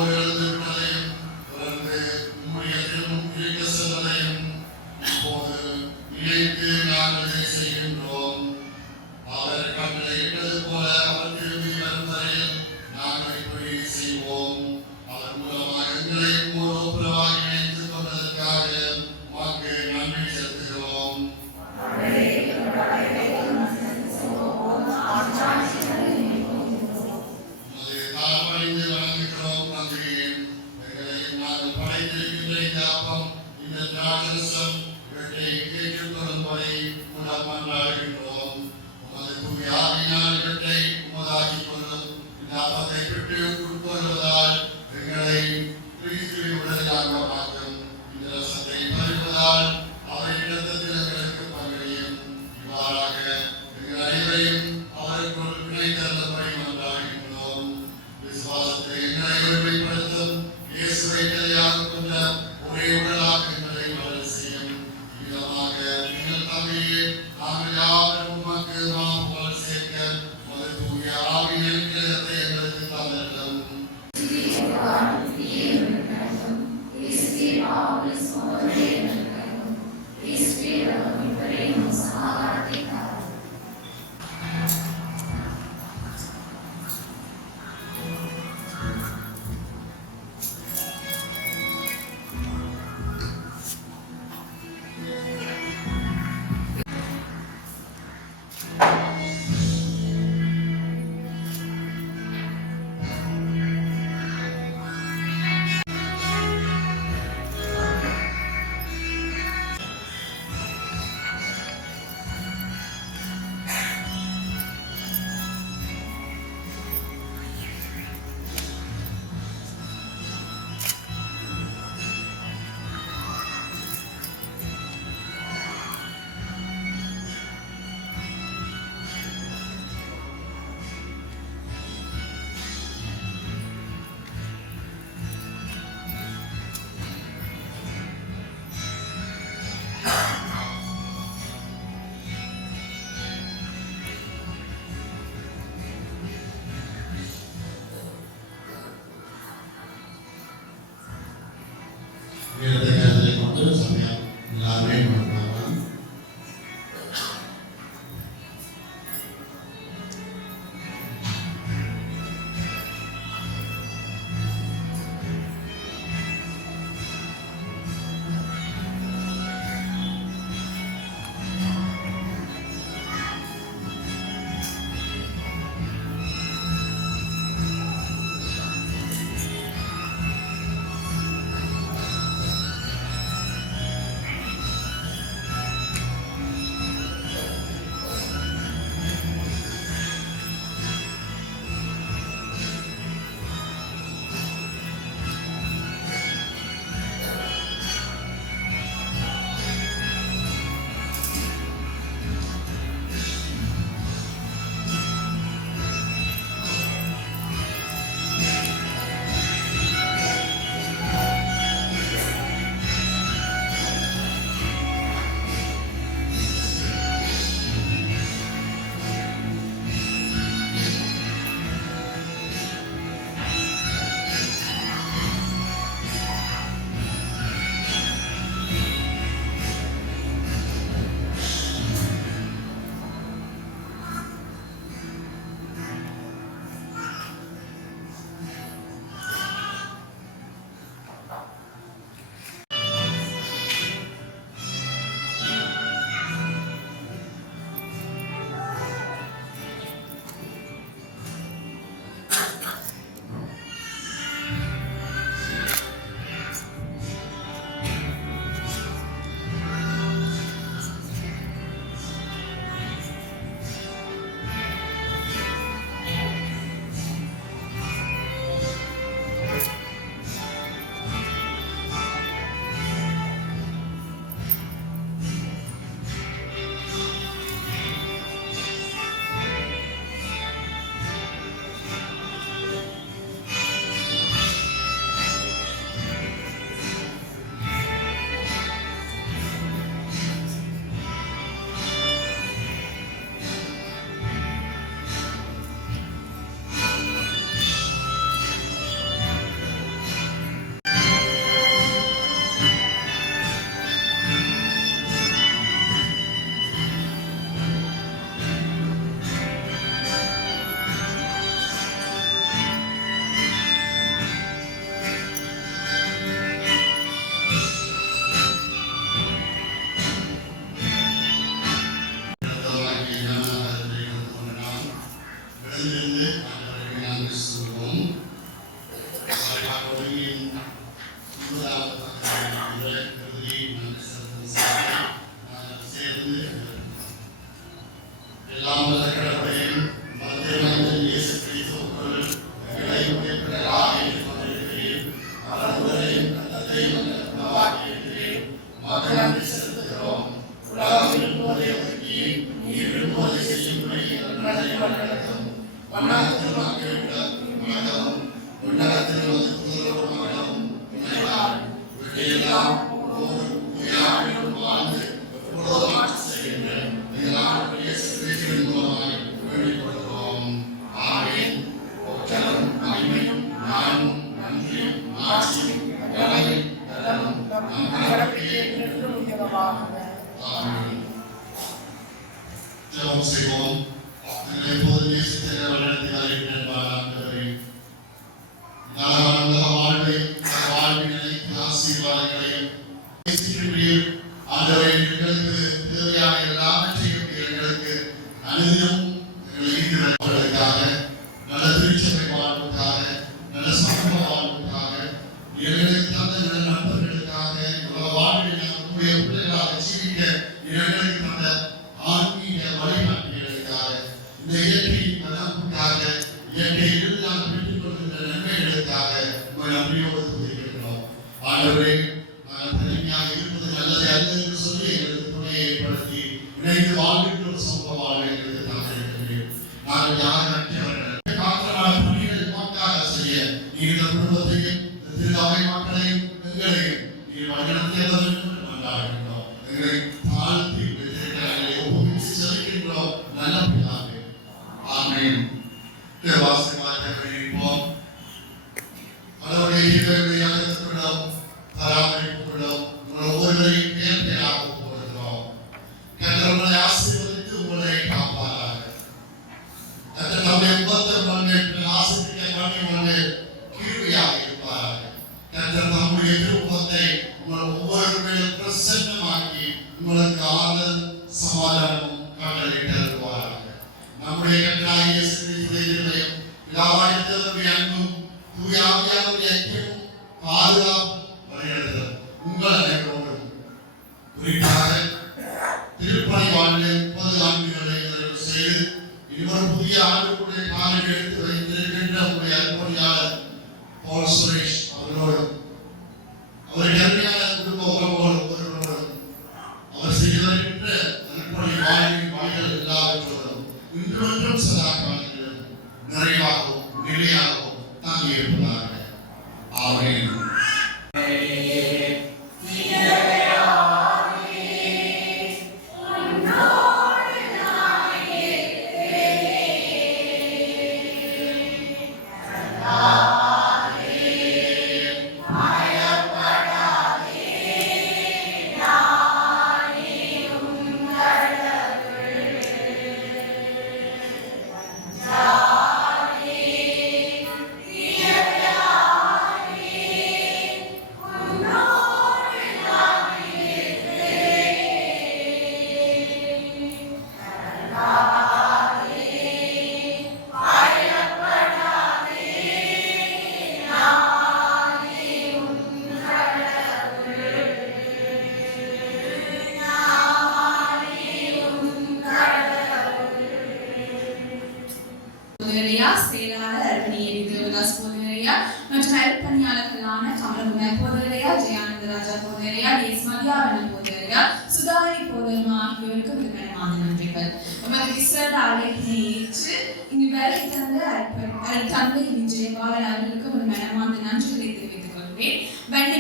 எழுந்திருந்து ஆண்டவரை நாங்கள் சொல்வோம். ஆண்டவரின் முதலாவது பக்கத்தில் கருதி நாங்கள் சேர்ந்து எல்லாம் வல்ல கடவுளையும் மத்தியமையில் இயேசு கிறிஸ்துவுக்குள் எங்களை உடையவர்களாக ஏற்றுக்கொண்டிருக்கிறேன். அவர்களையும் ரத்தத்தையும் உணவாக்கி இருக்கிறேன். மக்கள் நன்றி செலுத்துகிறோம். உலகம் விரும்புவதை ஒதுக்கி நீ விரும்புவதை செய்யும்படி எங்களை வழிநடத்தும். வண்ணகத்தில் மக்களிடம் மகளவும் உன்னதத்தில் வந்து புதரோடு மகளவும் உண்மைதான் இவையெல்லாம் ஒவ்வொரு உயிராகவும் வாழ்ந்து எப்பொழுதும் ஆட்சி செய்கின்றேன். இதனால் இயேசு கிறிஸ்துவின் மூலமாய் வேண்டிக்கொள்கிறோம். ஆமென். ஒற்றலும் மகிமையும் ஞானமும் நன்றியும் ஆட்சியும் வல்லமையும் நலமும் நம் கடவுளுக்கே என்றென்றும் உரியனவாக. ஆமென். ஜெபம் செய்வோம். எங்களை எப்போதும் நேசித்து வழிநடத்தி வருகின்ற ஆண்டவரே, நலமான வாழ்வை வாழ்வின் அனைத்து ஆசீர்வாதங்களையும் நேசிக்கின்றீர். ஆண்டவரே, எங்களுக்கு தேவையான எல்லாவற்றையும் எங்களுக்கு அனுதினமும் எங்களை ஈடுபடுவதற்காக, நல்ல திருச்சபை வாழ்வுக்காக, நல்ல சமூக வாழ்வுக்காக, எங்களுக்கு தந்த நல்ல நண்பர்களுக்காக, இவ்வளவு வாழ்வில் நம்முடைய பிள்ளைகளாக ஜீவிக்க எங்களுக்கு தந்த ஆன்மீக வழிகாட்டிகளுக்காக, இந்த இயற்கையின் வளர்ப்புக்காக, இயற்கையில் நாம் பெற்றுக் கொள்கின்ற நன்மைகளுக்காக உங்களை நன்றியோடு துதிக்கிறோம். ஆண்டவரே, நாங்கள் தனிமையாக இருப்பது நல்லது அல்ல என்று சொல்லி எங்களுக்கு துணையை ஏற்படுத்தி இணைந்து வாழ்கின்ற ஒரு சமூக வாழ்வை எங்களுக்கு நாங்கள் இருக்கிறேன். நாங்கள் யார் நன்றவர்கள் காத்திரமான பணிகளை மாற்றாக செய்ய நீர் இந்த குடும்பத்தையும் திருவாவை மக்களையும் எங்களையும் நீர் வழிநடத்தியவர் என்று கொண்டாடுகின்றோம். எங்களை தாழ்த்தி எங்களை ஒப்புவித்து செலுத்துகின்றோம். நல்ல பிதாவே. ஆமென். வாசகமாக இருப்போம். அவருடைய இயக்கங்களை அகற்றுவிடும், பராமரிப்புவிடும், ஒவ்வொருவரையும் நேர்மையாக போடுகிறோம். கர்த்தர் ஆசீர்வதித்து உங்களை காப்பாராக. கர்த்தர் நம்முடைய உபத்திரம் பண்ணி ஆசிரியை பண்ணி கிருபையாக இருப்பாராக. கர்த்தர் நம்முடைய திருப்பத்தை உங்கள் ஒவ்வொருவரையும் பிரசன்னமாக்கி உங்களுக்கு ஆறுதல் சமாதானமும் கட்டளையிட்டிருப்பாராக. நம்முடைய கர்த்தராகிய இயேசு கிறிஸ்துவின் பிதாவாகிய தேவனுடைய அன்பும் தூய ஆவியானவருடைய ஐக்கியமும் பாதுகாப்பும் வழிநடத்துதல் உங்கள் அனைவரோடும் குறிப்பாக திருப்பணி வாழ்வில் 30 ஆண்டுகளை நிறைவு செய்து இன்னொரு புதிய ஆண்டுக்குடைய காலம் எடுத்து வைத்திருக்கின்ற உங்களுடைய அன்பொழியாளர் பவுல் சுரேஷ் அவர்களோடும் அவருடைய அருமையான குடும்ப உறவுகளோடும் ஒருவரோடும் அவர் செய்து வருகின்ற அன்பொழி வாழ்வின் வழிகள் எல்லாவற்றோடும் இன்றும் சதா காலங்களிலும் நிறைவாகவும் நிலையாகவும் தாங்கி இருப்பதாக. ஆமென். செயலாளர் அர்ப்பணியை தேவதாஸ் போதனையா மற்றும் அர்ப்பணியாளர்களான கமலகுமார் போதனையா, ஜெயானந்த ராஜா போதனையா, டிஎஸ் மதியாவனம் போதனையா, சுதாகரி போதனா ஆகியோருக்கு விருப்பமான நன்றிகள். நமது விசேட அழைப்பினை ஏற்று இங்கு வேலை தந்த தந்தை விஜயபாலன் அவர்களுக்கு ஒரு மனமார்ந்த நன்றிகளை தெரிவித்துக் கொள்கிறேன். வன்னி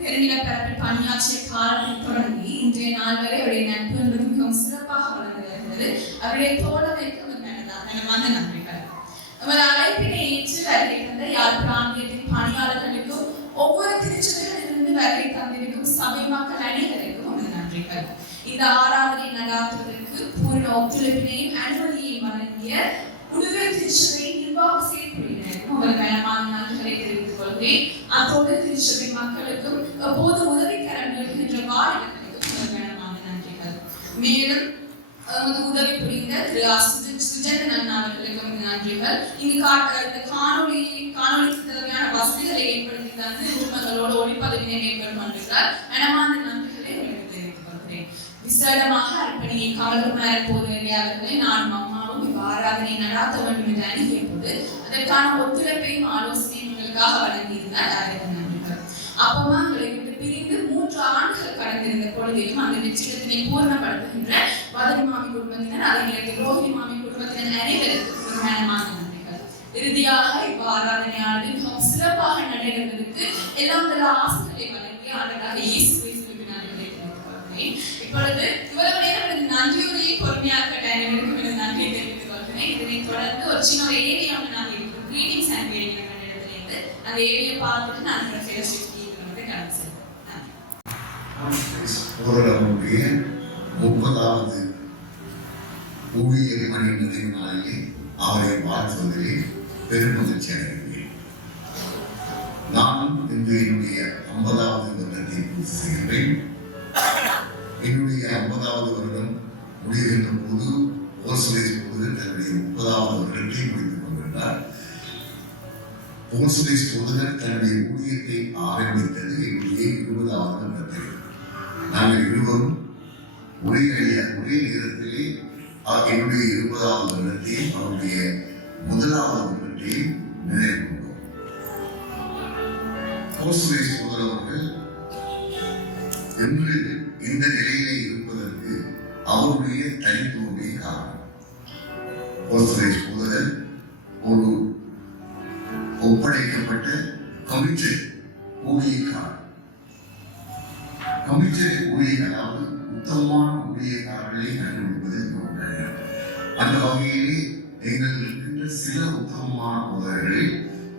பெருநிலப்பரப்பில் பணியாற்றிய காலத்தில் தொடங்கி இன்றைய நாள் வரை அவருடைய நட்பு என்பது மிகவும் சிறப்பாக வளர்ந்து வருகிறது. அவருடைய தோழமைக்கு ஒரு மனமார்ந்த நன்றிகள். நமது அழைப்பினை ஏற்று வருகை தந்த யாழ் பிராந்தியத்தின் பணியாளர்களுக்கும் ஒவ்வொரு திருச்சபைகளிலிருந்து வருகை தந்திருக்கும் சபை மக்கள் அனைவருக்கும் ஒரு நன்றிகள். இந்த ஆராதனை நடாத்துவதற்கு பூர்ண ஒத்துழைப்பினையும் அனுமதியையும் வழங்கிய உடுவே திருச்சபையின் நிர்வாக செயற்குழுவினருக்கும் ஒரு கனமான நன்றிகளை தெரிவித்துக் கொள்கிறேன். அத்தோடு திருச்சபை மக்களுக்கும் எப்போது உதவிக்கரம் நீடுகின்ற வாலிபர்களுக்கும் ஒரு கனமான நன்றிகள். மேலும் உதவி புரிந்த திரு சுஜந்தன் அவர்களுக்கும் நன்றிகள். இங்கு இந்த காணொலிக்கு தேவையான வசதிகளை ஏற்படுத்தி தந்து உண்மைகளோடு ஒளிப்பதிவினை மேற்கொள்ளும் நன்றிகள். எனமான நன்றிகளை உங்களுக்கு தெரிவித்துக் கொள்கிறேன். விசேடமாக அர்ப்பணியை கமலகுமார் போதேரியா அவர்களை நானும் அம்மாவும் ஆராதனை நடாத்த வேண்டும் என்று அணுகிய போது அதற்கான ஒத்துழைப்பையும் ஆலோசனையும் உங்களுக்காக வழங்கியிருந்தார். அதற்கு நன்றிகள். அப்பமா எங்களை விட்டு பிரிந்து 3 ஆண்டுகள் கடந்திருந்த பொழுதிலும் அந்த வெற்றிடத்தினை பூர்ணப்படுத்துகின்ற வதனி மாமி குடும்பத்தினர் அதை நேரத்தில் ரோஹிணி மாமி குடும்பத்தினர் அனைவருக்கும் மனமான நன்றிகள். இறுதியாக ஆராதனையானது மிகவும் சிறப்பாக நடைபெறுவதற்கு எல்லாம் நல்ல ஆசைகளை வழங்கி ஆண்டவராக இயேசு கிறிஸ்துவுக்கு நன்றிகளை தெரிவித்துக் கொள்கிறேன். இப்பொழுது இவ்வளவு நேரம் நன்றியுரையை பொறுமையாக டைமிற்கு எனக்கு நன்றியை தெரிவித்துக் கொள்கிறேன். இதனை தொடர்ந்து ஒரு சின்ன ஏரியா நாங்கள் இருக்கிறோம். கிரீட்டிங்ஸ் அண்ட் ஏரியா இடத்திலிருந்து அந்த ஏரியா பார்த்துட்டு நாங்கள் ஃபெலோஷிப் கடந்து செல்வோம். ஓரளவுடைய 30வது ஊழிய மணி நிறைவு நாளிலே அவரை வாழ்த்துவதிலே பெருமகிழ்ச்சி அடைகிறேன். நானும் இன்று என்னுடைய 50வது வருடத்தை பூர்த்தி செய்கிறேன். என்னுடைய 50வது வருடம் முடிகின்ற போது ஓர்சுலேஸ் போது தன்னுடைய 30வது வருடத்தை முடித்துக் கொண்டிருந்தார். ஓர்சுலேஸ் போதுகர் தன்னுடைய ஊழியத்தை ஆரம்பித்தது என்னுடைய 20வது வருடத்தில். நாங்கள் இருவரும் ஒரே நேரத்திலே என்னுடைய 20வது வருடத்தையும் அவருடைய 1வது வருடத்தையும் நிறைவு கொண்டோம். ஓர்சுலேஸ் போதவர்கள் இன்று இந்த நிலையிலே இருப்பதற்கு அவருடைய தனித்துவமே காரணம். ஓர்சுலேஸ் போதவர் ஒரு ஒப்படைக்கப்பட்ட கமிட்டட் ஊழியக்காரர். கமிட்டட் ஊழியர், அதாவது உத்தமமான ஊழியக்காரர்களை கண்டுபிடிப்பது மிகவும். அந்த வகையிலே எங்கள் இருக்கின்ற சில உத்தமமான போதவர்களை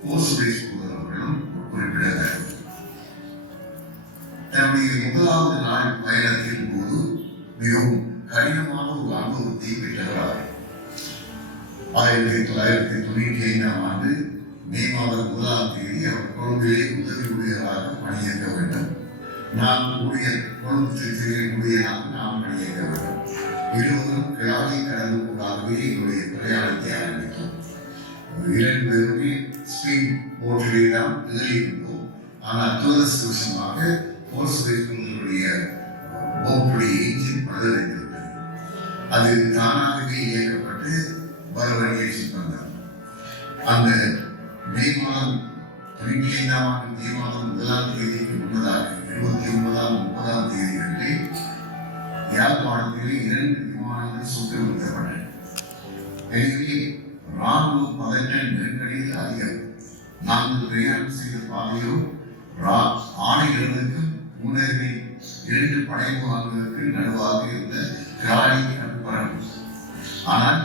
ஓர்சுலேஸ் போதவர்களும் குறிப்பிடத்தக்கது. தன்னுடைய 1வது நாள் பயணத்தின் போது மிகவும் கடினமான ஒரு அனுபவத்தை பெற்றவராக 1995ஆம் ஆண்டு மே மாதம் 1ஆம் தேதி அவர் கொழும்பிலே உதவி ஊழியராக பணியேற்க வேண்டும். நான் கொழும்பு ஊழியராக நாம் பணியேற்க வேண்டும். இருவரும் கிளாலை கடந்து கூடாகவே எங்களுடைய பிரயாணத்தை ஆரம்பித்தோம். 2 பேருமே ஸ்பெயின் போட்டிலே தான் ஏறியிருந்தோம். ஆனால் துரதிருஷ்டவசமாக ஓர்சுலேஸ்களுடைய போட்டுடைய என்ஜின் பழுதடைந்திருந்தது. அது தானாகவே இயக்கப்பட்டு வரவழைச்சி வந்தார். அந்த மே மாதம் 25ஆம் ஆண்டு மே மாதம் 1ஆம் தேதிக்கு முன்னதாக 29ஆம் 30ஆம் தேதிகளிலே யாழ்ப்பாணத்திலே 2 விமானங்கள் சுட்டுவிட்டப்பட்டன. எனவே ராணுவ பதட்ட நெருக்கடியில் அதிகம். நாங்கள் பிரயாணம் செய்த பாதையோ ஆணைகளுக்கு முன்னேறி 2 படைமுகங்களுக்கு நடுவாக இருந்த கிராலி கடற்பரப்பு. ஆனால்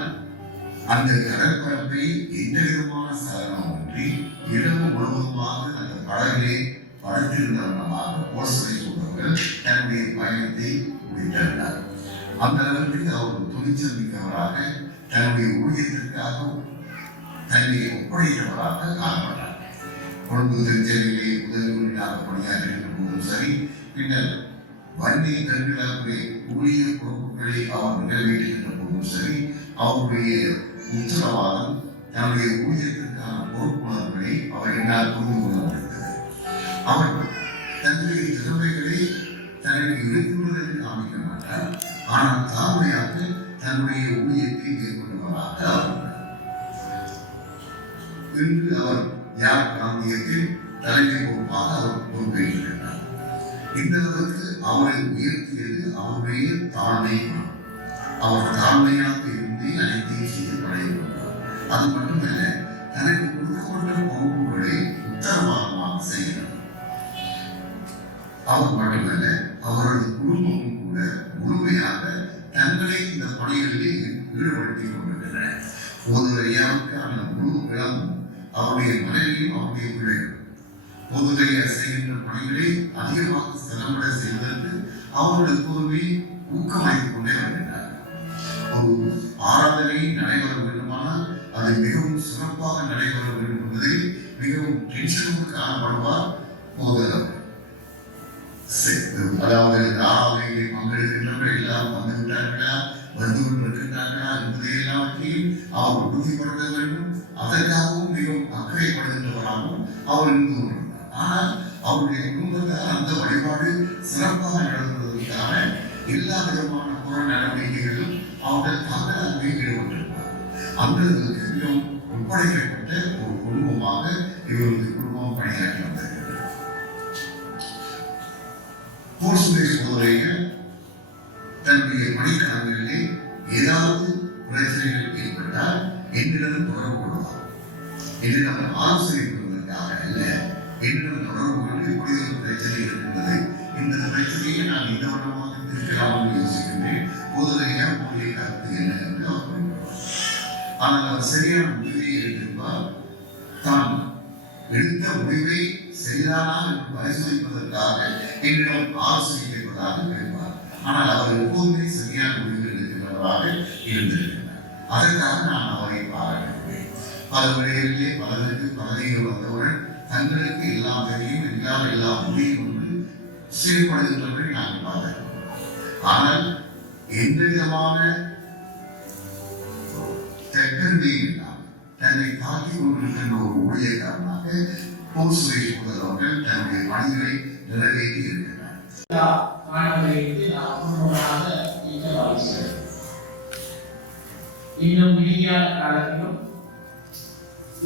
அந்த கடற்பரப்பை எந்த விதமான சலனமின்றி இரவு முழுவதுமாக அந்த படகிலே படுத்திருந்தவனமாக ஓர்சுலேஸ் போன்றவர்கள் தன்னுடைய பயணத்தை முடித்தனர். அந்த அளவிற்கு அவர் துணிச்சல் மிக்கவராக தன்னுடைய ஊழியத்திற்காக தன்னை ஒப்படைத்தவராக காணப்பட்டார். கொழும்பு திருச்செல்லியிலே உதவியாக பணியாற்றுகின்ற போதும் சரி, பின்னர் வன்னி கருவிழாக்களை ஊழிய பொறுப்புகளை அவர் நிறைவேற்றுகின்ற போதும் சரி, அவருடைய உத்தரவாதம் தன்னுடைய ஊழியத்திற்கான பொறுப்புணர்வுகளை அவர் என்னால் புரிந்து கொள்ள முடிந்தது. அவர் தன்னுடைய திறமைகளை தனக்கு இருக்கின்றதற்கு காமிக்க மாட்டார். ஆனால் தாழ்மையாக தன்னுடைய ஊழியத்தை மேற்கொண்டவராக அவர் இன்று அவர் யாழ் பிராந்தியத்தில் தலைமை பொறுப்பாக அவர் பொறுப்பேற்றிருக்கிறார். இந்த அளவுக்கு அவரை உயர்த்தியது அவருடைய தாழ்மை. அவர் தாழ்மையாக இருந்து அனைத்தையும் செய்து படையப்பட்டார். அது மட்டுமல்ல, தனக்கு கொடுக்கப்பட்ட பொறுப்புகளை உத்தரவாதமாக செய்கிறார். அவர் மட்டுமல்ல, அவரது குடும்பமும் கூட முழுமையாக தங்களை இந்த பணிகளிலே ஈடுபடுத்திக் கொண்டிருக்கின்றனர். பொதுவையாவுக்கான முழு விளம்பரம் அவருடைய மனைவியும் அவருடைய பிள்ளைகள் பொதுவையா செய்கின்ற பணிகளை அதிகமாக செலவிட செய்வதற்கு அவர்கள் எப்போதுமே ஊக்கமளித்துக் கொண்டே வருகின்றனர். ஒரு ஆராதனை நடைபெற வேண்டுமானால் அது மிகவும் சிறப்பாக நடைபெற வேண்டும் என்பதில் மிகவும் டென்ஷனோடு காணப்படுவார் போதவர். அதாவது ஆராதனைகளை பங்கெடுக்கின்றவர்கள் எல்லாரும் வந்துவிட்டார்களா, வந்து கொண்டிருக்கின்றார்களா என்பதை எல்லாவற்றையும் அவர் உறுதிப்படுத்த வேண்டும். அதற்காகவும் மிகவும் அக்கறைப்படுகின்றவராகவும் அவர் இருந்து கொண்டிருந்தார். ஆனால் அவருடைய குடும்பத்தால் அந்த வழிபாடு சிறப்பாக நடத்துவதற்கான எல்லா விதமான புற நடவடிக்கைகளும் அவர்கள் தாங்களாகவே ஈடுபட்டிருந்தார். அந்த மிகவும் ஒப்படைக்கப்பட்ட ஒரு குடும்பமாக இவரது குடும்பம் பணியாற்றி வந்திருக்கிறது. போர்ச்சுகீஸ் சகோதரிகள் தன்னுடைய பணிக்காலங்களிலே ஏதாவது பிரச்சனைகள் ஏற்பட்டால் என்னிடம் தொடர்பு கொள்வார். என்னிடம் ஆலோசனை கொள்வதற்காக அல்ல, என்னிடம் தொடர்பு கொண்டு இப்படி ஒரு பிரச்சனை இருக்கின்றது, இந்த பிரச்சனையை நான் இந்த வருடமாக திருக்கலாம் என்று யோசிக்கின்றேன், பொதுவையா உங்களுடைய கருத்து என்ன என்று அவர் கூறுவார். ஆனால் அவர் சரியான முடிவை எடுத்திருப்பார். தான் எடுத்த முடிவை சரிதானா என்று பரிசோதிப்பதற்காக என்னிடம் ஆலோசனை கேட்பதாக கேட்பார். ஆனால் அவர் எப்போதுமே சரியான முடிவுகள் எடுக்கின்றவராக இருந்திருக்கிறார். அதற்காக நான் அவரை பாராட்டுகிறேன். பல விடைகளிலே பலருக்கு பதவியில் வந்தவுடன் தங்களுக்கு எல்லாம் தெரியும், எங்களால் எல்லாம் முடியும் என்று செயல்படுகின்றவரை நாங்கள் பார்க்கிறோம். ஆனால் எந்த விதமான தெற்கண்டியில் தன்னை தாக்கிக் கொண்டிருக்கின்ற ஒரு ஊழியக்காரனாக போர்ச்சுகீஸ் முதல்வர்கள் தன்னுடைய பணிகளை நிறைவேற்றி இருக்கிறார். இன்னும் விரிவான காலத்திலும்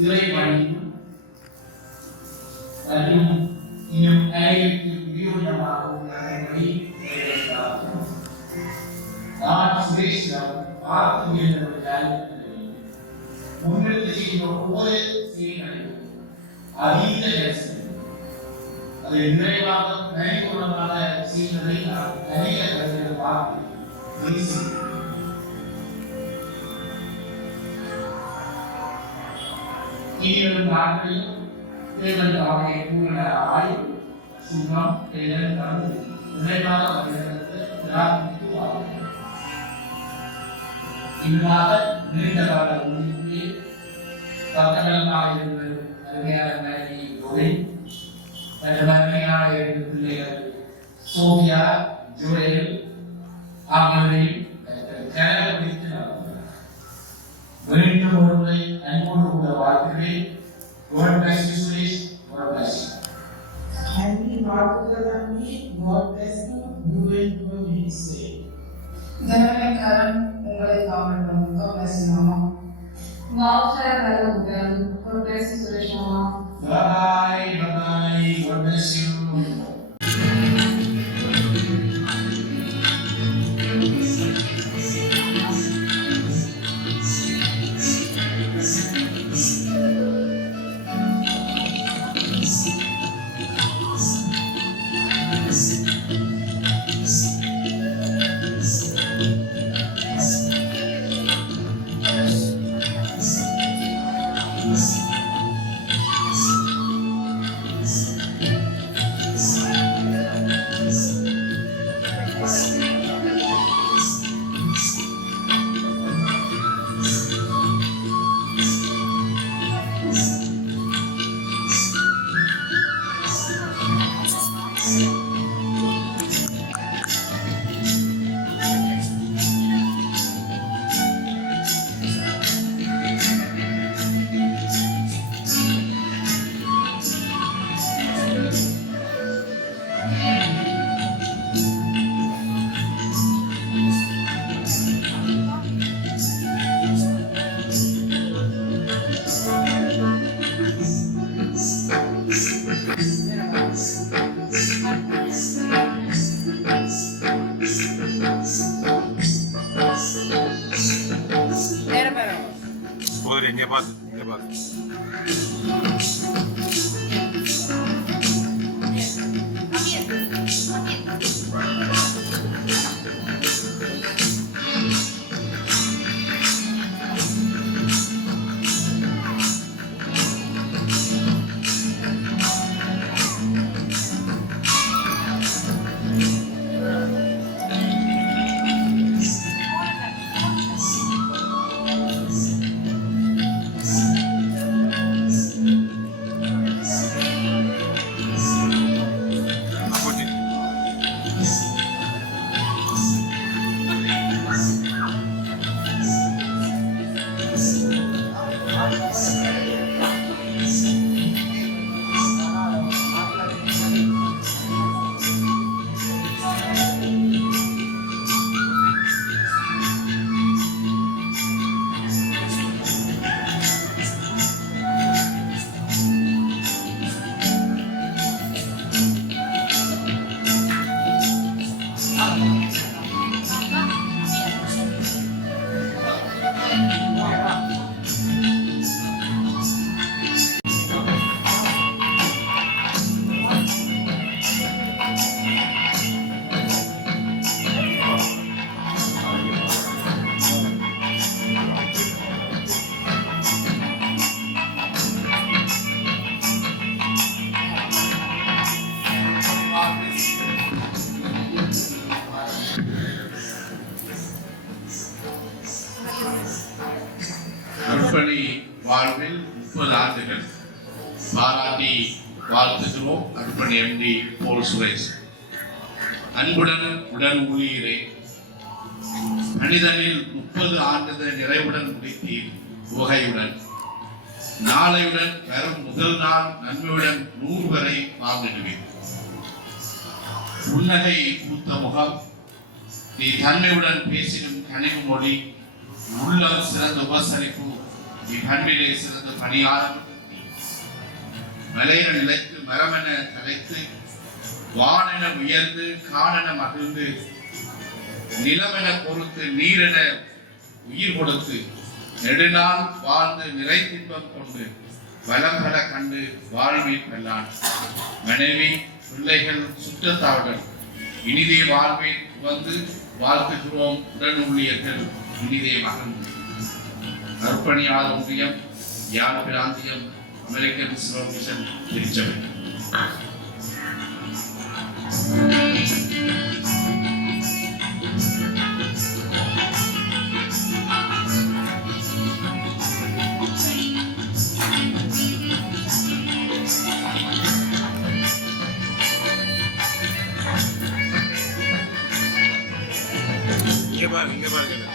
இறை பணியும் மற்றும் இன்னும் அனைத்து விரிவானமாகவும் நடைமுறை நான் சுரேஷிடம் பார்த்து என்ற முன்னெடுத்து செய்கின்ற ஒவ்வொரு செயல்களையும் அதீத அதை நிறைவாக நடைமுறையாக செய்வதை நான் அநேக கருத்தில் பார்த்து இனிவரும் நாட்களில் தேவன் அவரை பூரண ஆய்வு சுகம் தேடல் கருது நிறைவாக வருகிறது. இவ்வாறு நீண்ட கால உறுதியை பக்கங்களாக இருந்த அருமையான மனைவி கோவை மற்றும் அருமையான இரண்டு பிள்ளைகள் சோபியா ஜோயல் ஆகியோரையும் கனப்படுத்தி நடத்துகிறார். மீண்டும் ஒரு முறை அன்போடு கூட வாழ்த்துகிறேன். God bless you, Suresh. God bless you. Happy Bhagavatam, God bless you, you will do his say. Jananayagan உங்களை காவட்டும். God bless you, Mama. வாழ்க வளமுடன். God bless you, சுரேஷ் மாமா. Bye bye. God bless you. Podría, nie bardzo. நற்பணி வாழ்வில் 30 ஆண்டுகள் பாராட்டி வாழ்த்துகிறோம். நற்பணி எம்டி போல் சுரேஷ். அன்புடன் உடல் ஊழியரே, மனிதனில் 30 ஆண்டுகள் நிறைவுடன் முடித்தீர் உகையுடன். நாளையுடன் வரும் முதல் நாள் நன்மையுடன் 100 வரை வாழ்ந்திடுவீர். புன்னகை பூத்த முகம், நீ தன்மையுடன் பேசிடும் கனிவு மொழி, உள்ளம் சிறந்த உபசரிப்பு, நீ பண்பிலே சிறந்த பணியாளர். மலையென நிலைத்து மரமென தலைத்து வானென உயர்ந்து காணென மகிழ்ந்து நிலமென பொறுத்து நீரென உயிர் கொடுத்து நெடுநாள் வாழ்ந்து நிறை தின்பம் கொண்டு வளம்பெற கண்டு வாழ்வில் வெல்லான். மனைவி பிள்ளைகள் சுற்றத்தார்கள் இனிதே வாழ்வில் வந்து வாழ்த்துகிறோம். உடன் ஊழியர்கள் இனிதே மகன். நற்பணியாளர் ஒன்றியம், யாழ் பிராந்தியம், அமெரிக்கன் மிஷன் திருச்சபை. இங்க பாருங்க